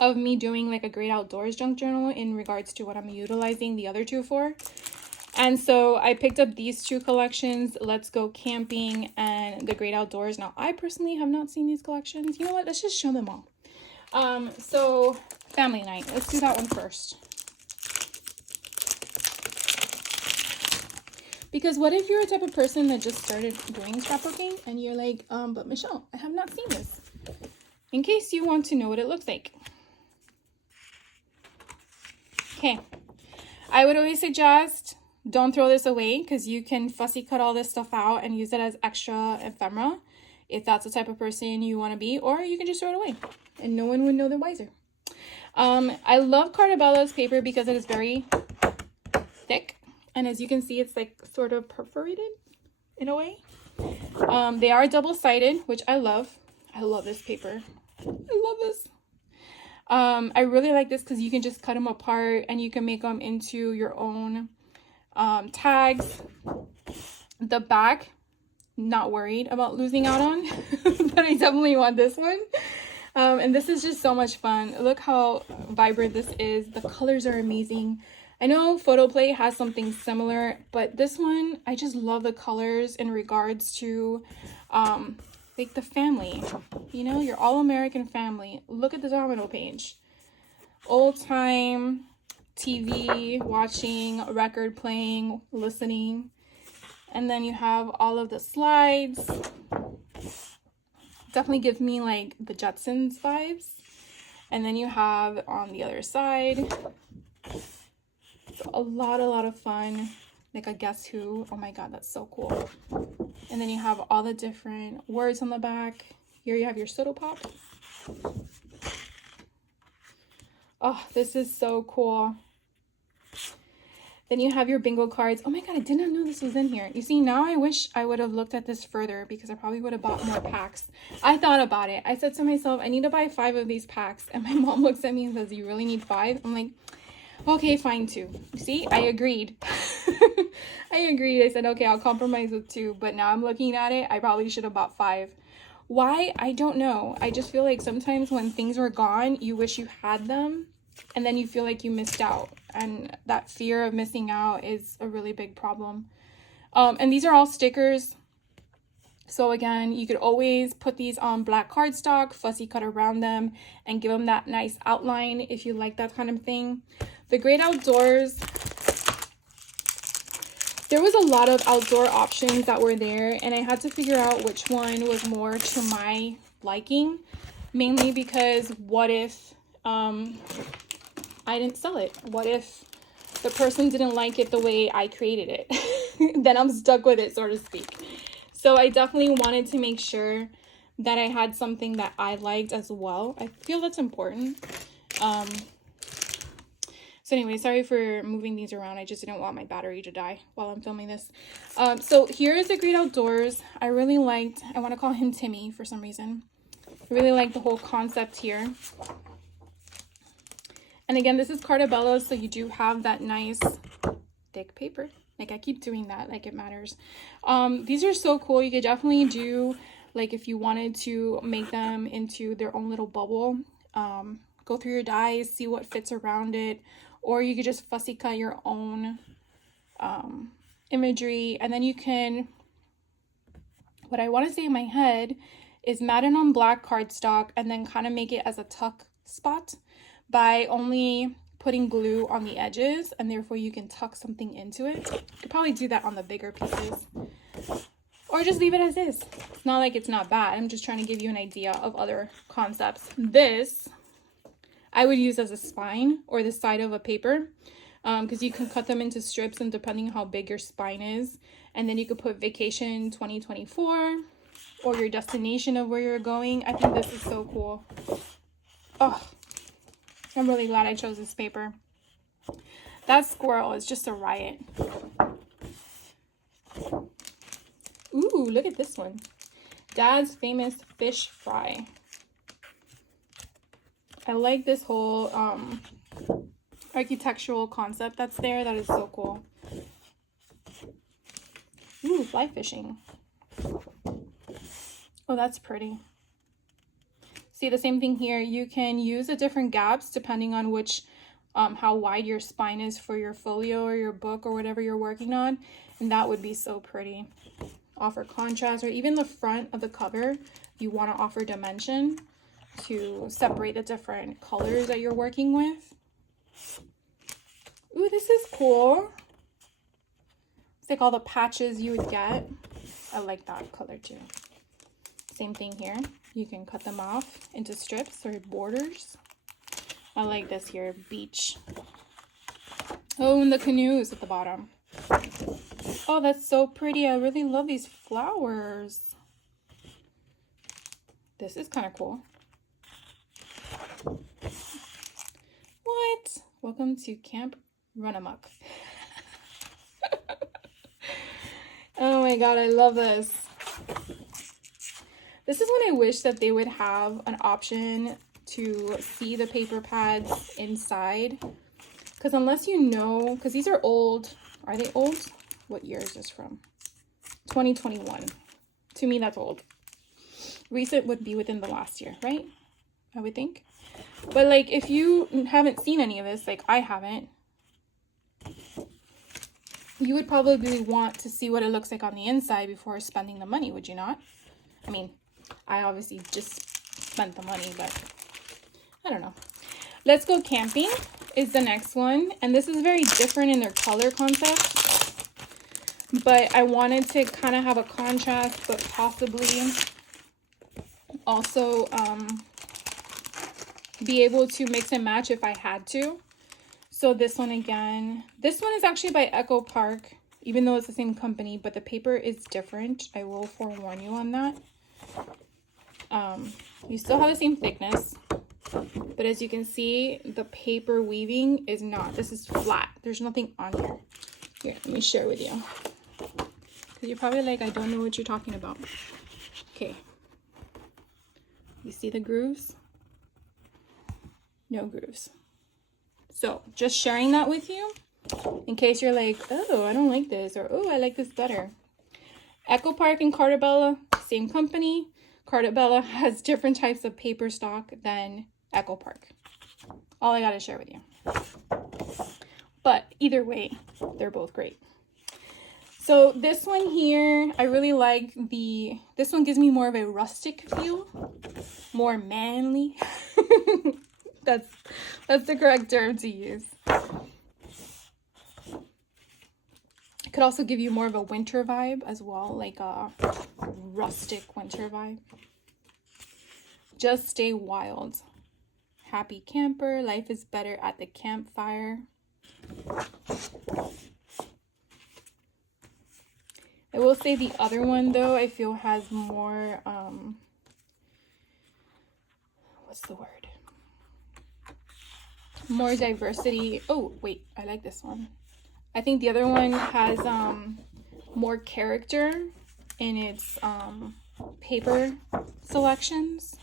of me doing like a Great Outdoors junk journal in regards to what I'm utilizing the other 2 for. And so I picked up these 2 collections, Let's Go Camping and The Great Outdoors. Now, I personally have not seen these collections. You know what? Let's just show them all. So family night. Let's do that one first. Because what if you're a type of person that just started doing scrapbooking and you're like, but Michelle, I have not seen this. In case you want to know what it looks like. Okay. I would always suggest don't throw this away because you can fussy cut all this stuff out and use it as extra ephemera if that's the type of person you want to be, or you can just throw it away and no one would know the wiser. I love Cartabella's paper because it is very thick, and as you can see, it's like sort of perforated in a way. They are double-sided, which I love. I love this paper. I love this. I really like this because you can just cut them apart and you can make them into your own tags. The back, not worried about losing out on, but I definitely want this one. And this is just so much fun. Look how vibrant this is. The colors are amazing. I know Photoplay has something similar, but this one, I just love the colors in regards to like the family, you know, your all-American family. Look at the domino page. Old time TV watching, record playing, listening. And then you have all of the slides. Definitely gives me like the Jetsons vibes. And then you have on the other side, so a lot of fun. Like a Guess Who. Oh my god, that's so cool. And then you have all the different words on the back. Here you have your soda pop. Oh, this is so cool. Then you have your bingo cards. Oh my god, I did not know this was in here. You see, now I wish I would have looked at this further because I probably would have bought more packs. I thought about it. I said to myself, I need to buy 5 of these packs. And my mom looks at me and says, you really need 5? I'm like, okay, fine, 2. See, I agreed. I agreed. I said, okay, I'll compromise with 2. But now I'm looking at it, I probably should have bought 5. Why? I don't know. I just feel like sometimes when things are gone, you wish you had them. And then you feel like you missed out, and that fear of missing out is a really big problem. And these are all stickers. So again, you could always put these on black cardstock, fussy cut around them, and give them that nice outline if you like that kind of thing. The Great Outdoors, there was a lot of outdoor options that were there, and I had to figure out which one was more to my liking, mainly because what if I didn't sell it? What if the person didn't like it the way I created it? Then I'm stuck with it, so to speak. So I definitely wanted to make sure that I had something that I liked as well. I feel that's important. So anyway, sorry for moving these around. I just didn't want my battery to die while I'm filming this. So here is the Great Outdoors. I really liked, I want to call him Timmy for some reason. I really like the whole concept here. And again, this is Cartabella, so you do have that nice thick paper. Like I keep doing that, like it matters. These are so cool. You could definitely do, like if you wanted to make them into their own little bubble, go through your dies, see what fits around it, or you could just fussy cut your own imagery. And then you can, what I want to say in my head is mat it on black cardstock and then kind of make it as a tuck spot by only putting glue on the edges, and therefore you can tuck something into it. You could probably do that on the bigger pieces, or just leave it as is. It's not like it's not bad. I'm just trying to give you an idea of other concepts. This I would use as a spine or the side of a paper, because you can cut them into strips, and depending on how big your spine is, and then you could put vacation 2024 or your destination of where you're going. I think this is so cool. Oh, I'm really glad I chose this paper. That squirrel is just a riot. Ooh, look at this one. Dad's famous fish fry. I like this whole architectural concept that's there. That is so cool. Ooh, fly fishing. Oh, that's pretty. See, the same thing here. You can use the different gaps depending on which, how wide your spine is for your folio or your book or whatever you're working on. And that would be so pretty. Offer contrast, or even the front of the cover, you want to offer dimension to separate the different colors that you're working with. Ooh, this is cool. It's like all the patches you would get. I like that color too. Same thing here. You can cut them off into strips or borders. I like this here, beach. Oh, and the canoes at the bottom. Oh, that's so pretty. I really love these flowers. This is kind of cool. What? Welcome to Camp Run Amok. Oh my god, I love this. This is when I wish that they would have an option to see the paper pads inside. Because unless you know, because these are old. Are they old? What year is this from? 2021. To me, that's old. Recent would be within the last year, right? I would think. But like, if you haven't seen any of this, like I haven't, you would probably want to see what it looks like on the inside before spending the money, would you not? I mean, I obviously just spent the money, but I don't know. Let's Go Camping is the next one, and this is very different in their color concept. but I wanted to kind of have a contrast, but possibly also be able to mix and match if I had to. So this one again, this one is actually by Echo Park, even though it's the same company, but the paper is different. I will forewarn you on that. You still have the same thickness, but as you can see, the paper weaving is not. This is flat. There's nothing on here. Here, let me share with you. Because you're probably like, I don't know what you're talking about. Okay. You see the grooves? No grooves. So just sharing that with you in case you're like, oh, I don't like this, or oh, I like this better. Echo Park and Cartabella, same company. Cartabella has different types of paper stock than Echo Park. All I got to share with you. But either way, they're both great. So this one here, I really like this one gives me more of a rustic feel, more manly. That's the correct term to use. It could also give you more of a winter vibe as well, like a rustic winter vibe. Just stay wild. Happy camper, life is better at the campfire. I will say the other one though, I feel has more, what's the word? More diversity. Oh, wait, I like this one. I think the other one has more character in its paper selections.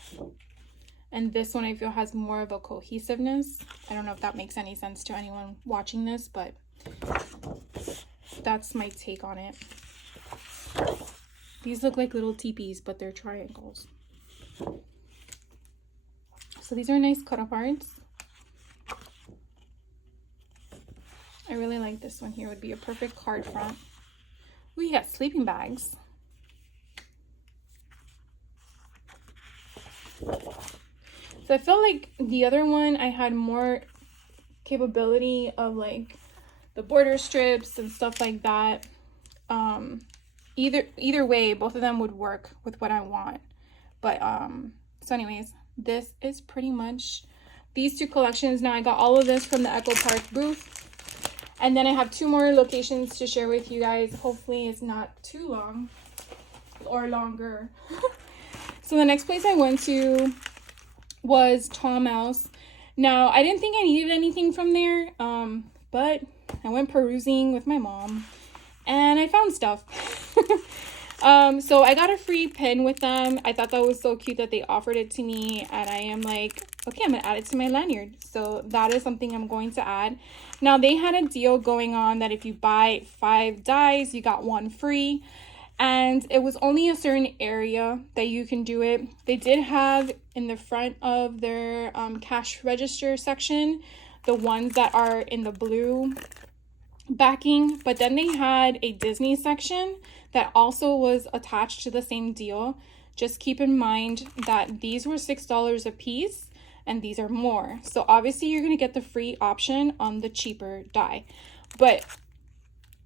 And this one I feel has more of a cohesiveness. I don't know if that makes any sense to anyone watching this, but that's my take on it. These look like little teepees, but they're triangles. So these are nice cut aparts. I really like this one here. Would be a perfect card front. We got sleeping bags. So I felt like the other one I had more capability of like the border strips and stuff like that. Either way, both of them would work with what I want. But so anyways, this is pretty much these two collections. Now I got all of this from the Echo Park booth. And then I have 2 more locations to share with you guys. Hopefully it's not too long or longer. So the next place I went to was Tommous. Now, I didn't think I needed anything from there, but I went perusing with my mom and I found stuff. So I got a free pin with them. I thought that was so cute that they offered it to me, and I am like, okay, I'm gonna add it to my lanyard. So that is something I'm going to add. Now they had a deal going on that if you buy 5 dies, you got 1 free, and it was only a certain area that you can do it. They did have in the front of their cash register section the ones that are in the blue backing, but then they had a Disney section that also was attached to the same deal. Just keep in mind that these were $6 a piece and these are more. So obviously you're going to get the free option on the cheaper die. But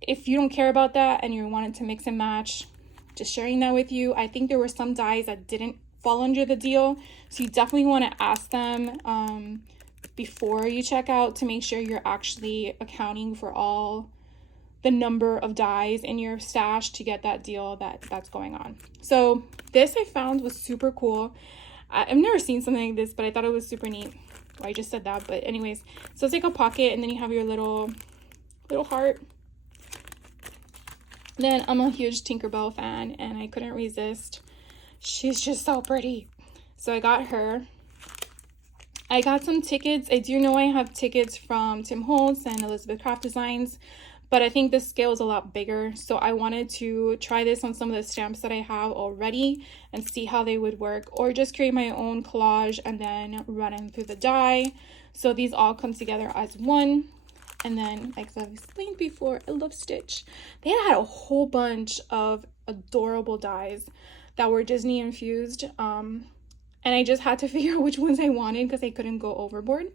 if you don't care about that and you wanted to mix and match, just sharing that with you. I think there were some dies that didn't fall under the deal. So you definitely want to ask them before you check out to make sure you're actually accounting for all the number of dies in your stash to get that deal that's going on. So this I found was super cool. I've never seen something like this, but I thought it was super neat. Well, I just said that, but anyways, so it's like a pocket and then you have your little heart. Then I'm a huge Tinkerbell fan and I couldn't resist. She's just so pretty. So I got her. I got some tickets. I do know I have tickets from Tim Holtz and Elizabeth Craft Designs, but I think the scale is a lot bigger. So I wanted to try this on some of the stamps that I have already and see how they would work, or just create my own collage and then run them through the die. So these all come together as one. And then, like I've explained before, I love Stitch. They had a whole bunch of adorable dies that were Disney infused. And I just had to figure out which ones I wanted because I couldn't go overboard.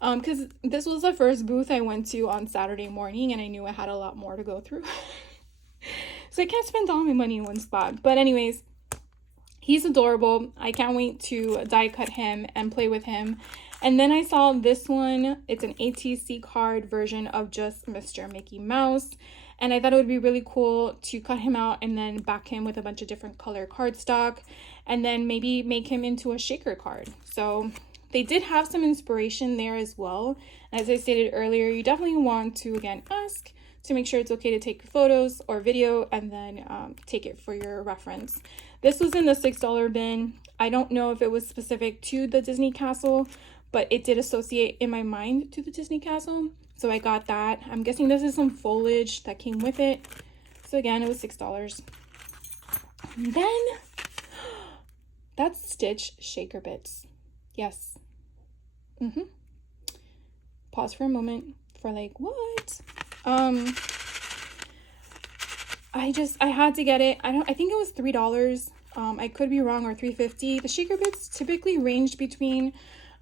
Because this was the first booth I went to on Saturday morning and I knew I had a lot more to go through. So I can't spend all my money in one spot. But anyways, he's adorable. I can't wait to die cut him and play with him. And then I saw this one. It's an ATC card version of just Mr. Mickey Mouse. And I thought it would be really cool to cut him out and then back him with a bunch of different color cardstock. And then maybe make him into a shaker card. So they did have some inspiration there as well. As I stated earlier, you definitely want to, again, ask to make sure it's okay to take photos or video and then take it for your reference. This was in the $6 bin. I don't know if it was specific to the Disney Castle, but it did associate in my mind to the Disney Castle. So I got that. I'm guessing this is some foliage that came with it. So again, it was $6. And then that's Stitch Shaker Bits. Yes. Pause for a moment for like, what? I had to get it. I think it was $3. I could be wrong, or $3.50. The shaker bits typically ranged between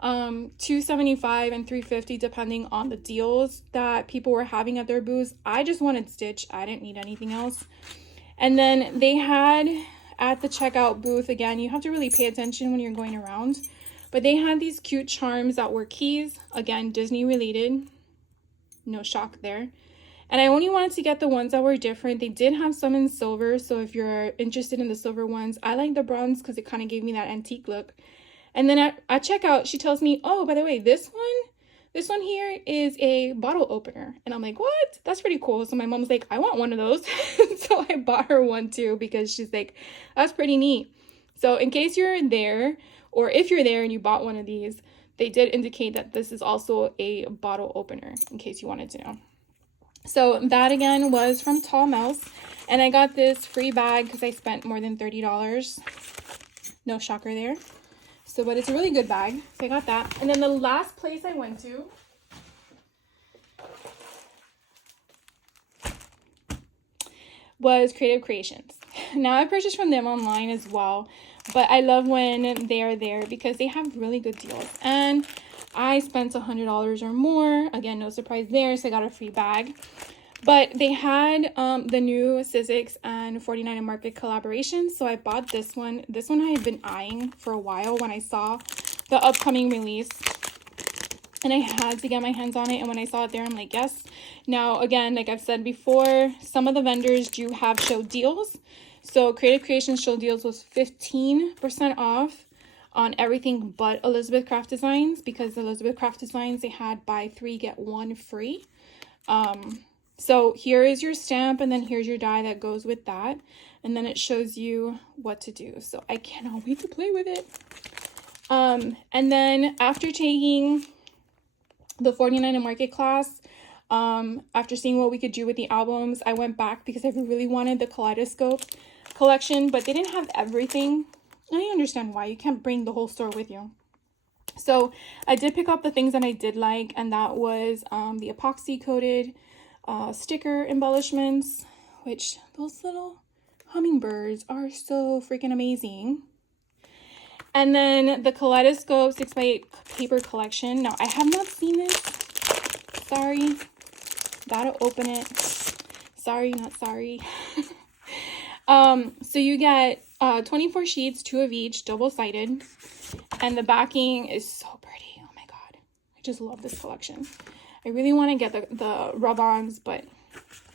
$2.75 and $3.50 depending on the deals that people were having at their booths. I just wanted Stitch. I didn't need anything else. And then they had at the checkout booth, again, you have to really pay attention when you're going around, but they had these cute charms that were keys, again, Disney related. No shock there. And I only wanted to get the ones that were different. They did have some in silver, so if you're interested in the silver ones, I like the bronze because it kind of gave me that antique look. And then at checkout, she tells me, oh, by the way, this one here is a bottle opener. And I'm like, what? That's pretty cool. So my mom's like, I want one of those. So I bought her one too, because she's like, that's pretty neat. So in case you're there, or if you're there and you bought one of these, they did indicate that this is also a bottle opener, in case you wanted to know. So that again was from Tommous, and I got this free bag because I spent more than $30. No shocker there. So, but it's a really good bag. So I got that. And then the last place I went to was Creative Creations. Now I purchased from them online as well, but I love when they are there because they have really good deals. And I spent $100 or more. Again, no surprise there, so I got a free bag. But they had the new Sizzix and 49 Market collaboration, so I bought this one. This one I had been eyeing for a while when I saw the upcoming release, and I had to get my hands on it. And when I saw it there, I'm like, yes. Now, again, like I've said before, some of the vendors do have show deals. So Creative Creations show deals was 15% off on everything but Elizabeth Craft Designs, because Elizabeth Craft Designs, they had buy 3 get 1 free. So here is your stamp, and then here's your die that goes with that, and then it shows you what to do. So I cannot wait to play with it. And then after taking the 49 Market class, after seeing what we could do with the albums, I went back because I really wanted the Kaleidoscope collection, but they didn't have everything. I understand why. You can't bring the whole store with you. So I did pick up the things that I did like, and that was the epoxy coated sticker embellishments, which those little hummingbirds are so freaking amazing. And then the Kaleidoscope 6x8 paper collection. Now I have not seen this. Sorry. Gotta open it. Sorry, not sorry. So you get 24 sheets, 2 of each, double-sided, and the backing is so pretty. Oh my god, I just love this collection. I really want to get the rub-ons, but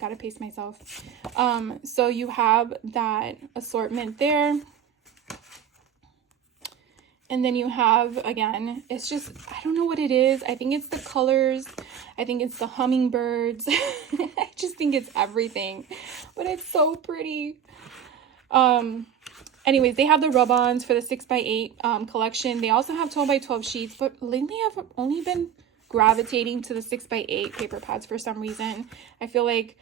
gotta pace myself. So you have that assortment there, and then you have, again, it's just, I don't know what it is. I think it's the colors. I think it's the hummingbirds. I just think it's everything, but it's so pretty. Anyways, they have the rub-ons for the 6x8 collection. They also have 12x12 sheets, but lately I've only been gravitating to the 6x8 paper pads for some reason. I feel like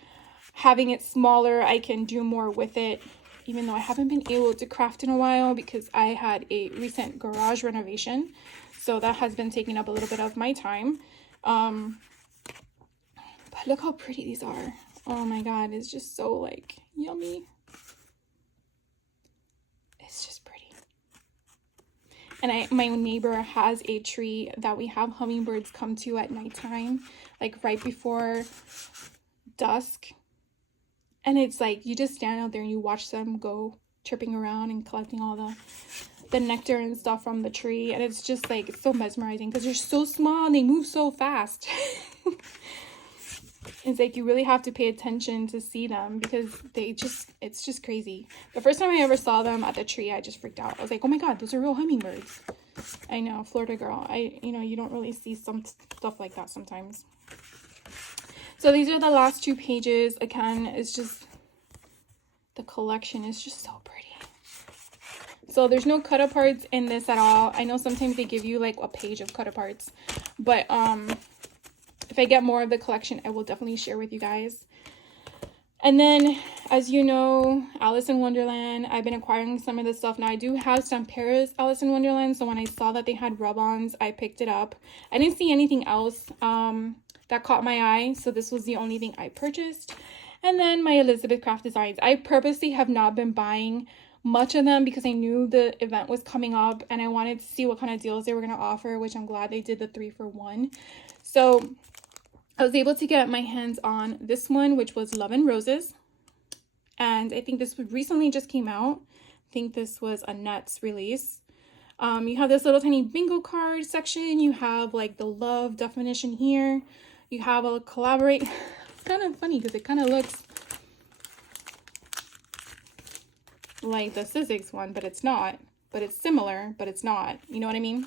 having it smaller, I can do more with it, even though I haven't been able to craft in a while because I had a recent garage renovation. So that has been taking up a little bit of my time. But look how pretty these are. Oh my god, it's just so like yummy. It's just pretty. And my neighbor has a tree that we have hummingbirds come to at nighttime, like right before dusk. And it's like, you just stand out there and you watch them go tripping around and collecting all the nectar and stuff from the tree. And it's just like, it's so mesmerizing because they're so small and they move so fast. It's like, you really have to pay attention to see them because it's just crazy. The first time I ever saw them at the tree, I just freaked out. I was like, oh my God, those are real hummingbirds. I know, Florida girl. You don't really see some stuff like that sometimes. So these are the last 2 pages. Again, it's just, the collection is just so pretty. So there's no cut aparts in this at all. I know sometimes they give you like a page of cut aparts, but if I get more of the collection, I will definitely share with you guys. And then, as you know, Alice in Wonderland, I've been acquiring some of this stuff. Now, I do have Stampara's Alice in Wonderland, so when I saw that they had rub-ons, I picked it up. I didn't see anything else that caught my eye, so this was the only thing I purchased. And then my Elizabeth Craft Designs. I purposely have not been buying much of them because I knew the event was coming up and I wanted to see what kind of deals they were going to offer, which I'm glad they did the 3-for-1. So I was able to get my hands on this one, which was Love and Roses. And I think this recently just came out. I think this was Annette's release. You have this little tiny bingo card section. You have like the love definition here. You have a collaborate. It's kind of funny because it kind of looks like the Sizzix one, but it's not. But it's similar, but it's not. You know what I mean?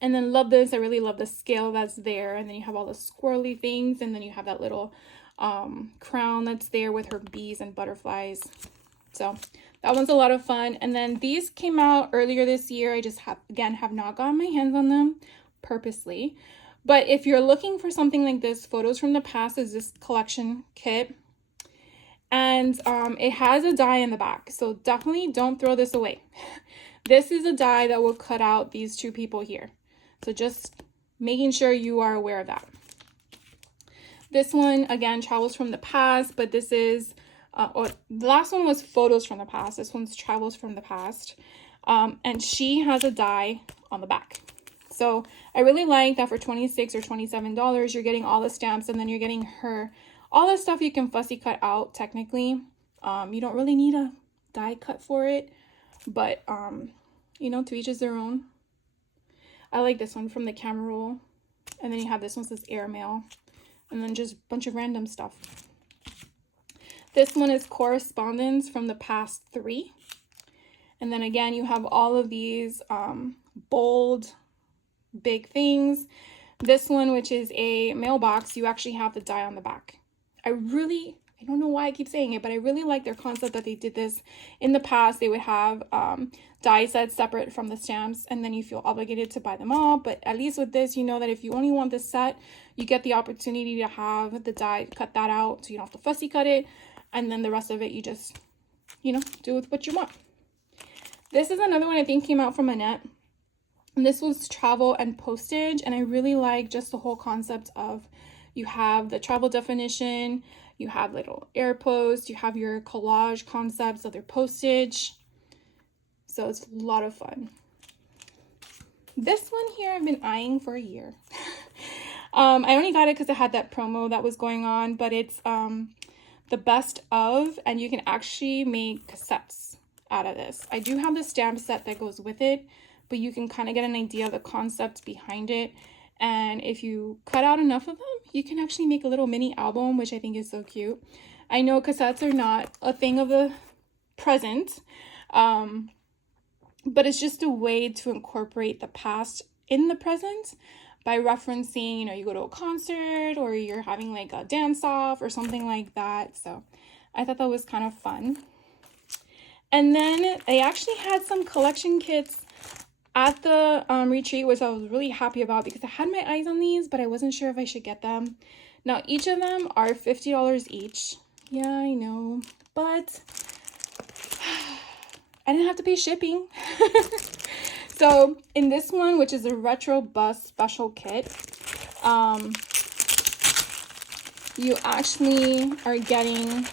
And then love this. I really love the scale that's there. And then you have all the squirrely things. And then you have that little crown that's there with her bees and butterflies. So that one's a lot of fun. And then these came out earlier this year. I just have not gotten my hands on them purposely. But if you're looking for something like this, Photos from the Past is this collection kit. And it has a die in the back. So definitely don't throw this away. This is a die that will cut out these 2 people here. So just making sure you are aware of that. This one, again, Travels from the Past, but this is, the last one was Photos from the Past. This one's Travels from the Past. And she has a die on the back. So I really like that for $26 or $27, you're getting all the stamps and then you're getting her, all the stuff you can fussy cut out technically. You don't really need a die cut for it, but, you know, to each is their own. I like this one from the camera roll. And then you have this one says airmail. And then just a bunch of random stuff. This one is Correspondence from the Past 3. And then again, you have all of these bold, big things. This one, which is a mailbox, you actually have the die on the back. I don't know why I keep saying it, but I really like their concept that they did this. In the past, they would have die sets separate from the stamps, and then you feel obligated to buy them all. But at least with this, you know that if you only want this set, you get the opportunity to have the die cut that out, so you don't have to fussy cut it. And then the rest of it, you just, you know, do with what you want. This is another one I think came out from Annette. And this was Travel and Postage, and I really like just the whole concept of, you have the travel definition, you have little air posts, you have your collage concepts of their postage. So it's a lot of fun. This one here I've been eyeing for a year. I only got it because it had that promo that was going on, but it's the best of, and you can actually make cassettes out of this. I do have the stamp set that goes with it, but you can kind of get an idea of the concept behind it. And if you cut out enough of them, you can actually make a little mini album, which I think is so cute. I know cassettes are not a thing of the present, but it's just a way to incorporate the past in the present by referencing, you know, you go to a concert or you're having like a dance off or something like that. So I thought that was kind of fun. And then they actually had some collection kits at the retreat, which I was really happy about because I had my eyes on these, but I wasn't sure if I should get them. Now, each of them are $50 each. Yeah, I know, but I didn't have to pay shipping. So in this one, which is a retro bus special kit, you actually are getting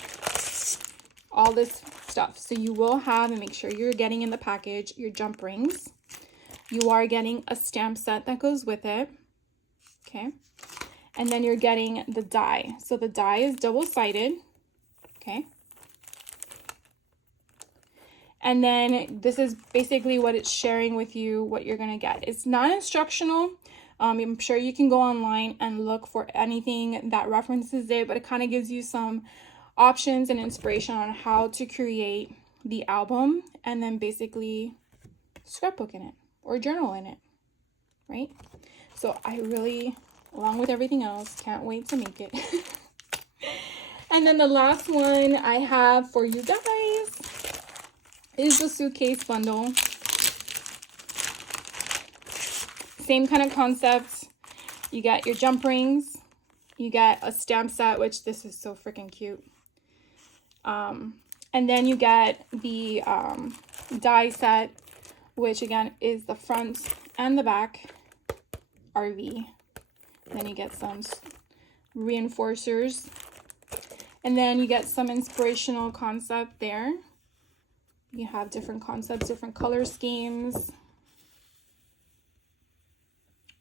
all this stuff. So you will have, and make sure you're getting in the package, your jump rings. You are getting a stamp set that goes with it. Okay. And then you're getting the die. So the die is double-sided. Okay. And then this is basically what it's sharing with you, what you're going to get. It's not instructional. I'm sure you can go online and look for anything that references it, but it kind of gives you some options and inspiration on how to create the album and then basically scrapbook in it or journal in it, right? So I really, along with everything else, can't wait to make it. And then the last one I have for you guys is the suitcase bundle. Same kind of concept. You got your jump rings. You get a stamp set, which this is so freaking cute. And then you get the die set, which again is the front and the back RV. Then you get some reinforcers. And then you get some inspirational concept there. You have different concepts, different color schemes.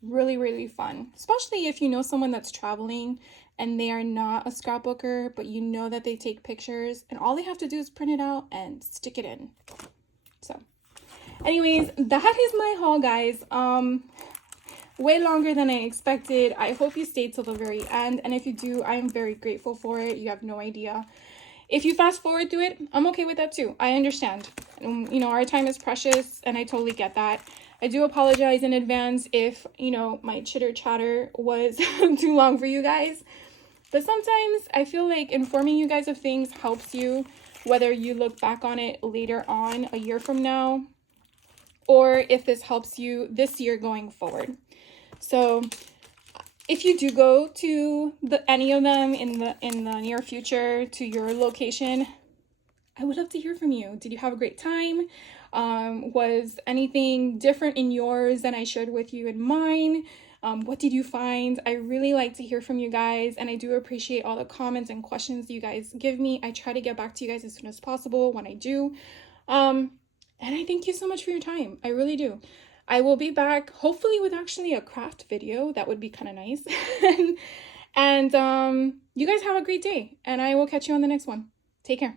Really, really fun. Especially if you know someone that's traveling and they are not a scrapbooker, but you know that they take pictures and all they have to do is print it out and stick it in. So anyways, that is my haul, guys. Way longer than I expected. I hope you stayed till the very end. And if you do, I'm very grateful for it. You have no idea. If you fast forward through it, I'm okay with that too. I understand. You know, our time is precious and I totally get that. I do apologize in advance if, you know, my chitter chatter was too long for you guys. But sometimes I feel like informing you guys of things helps you, whether you look back on it later on, a year from now, or if this helps you this year going forward. So if you do go to any of them in the near future to your location, I would love to hear from you. Did you have a great time? Was anything different in yours than I shared with you in mine? What did you find? I really like to hear from you guys, and I do appreciate all the comments and questions you guys give me. I try to get back to you guys as soon as possible when I do. And I thank you so much for your time. I really do. I will be back hopefully with actually a craft video. That would be kind of nice. And you guys have a great day, and I will catch you on the next one. Take care.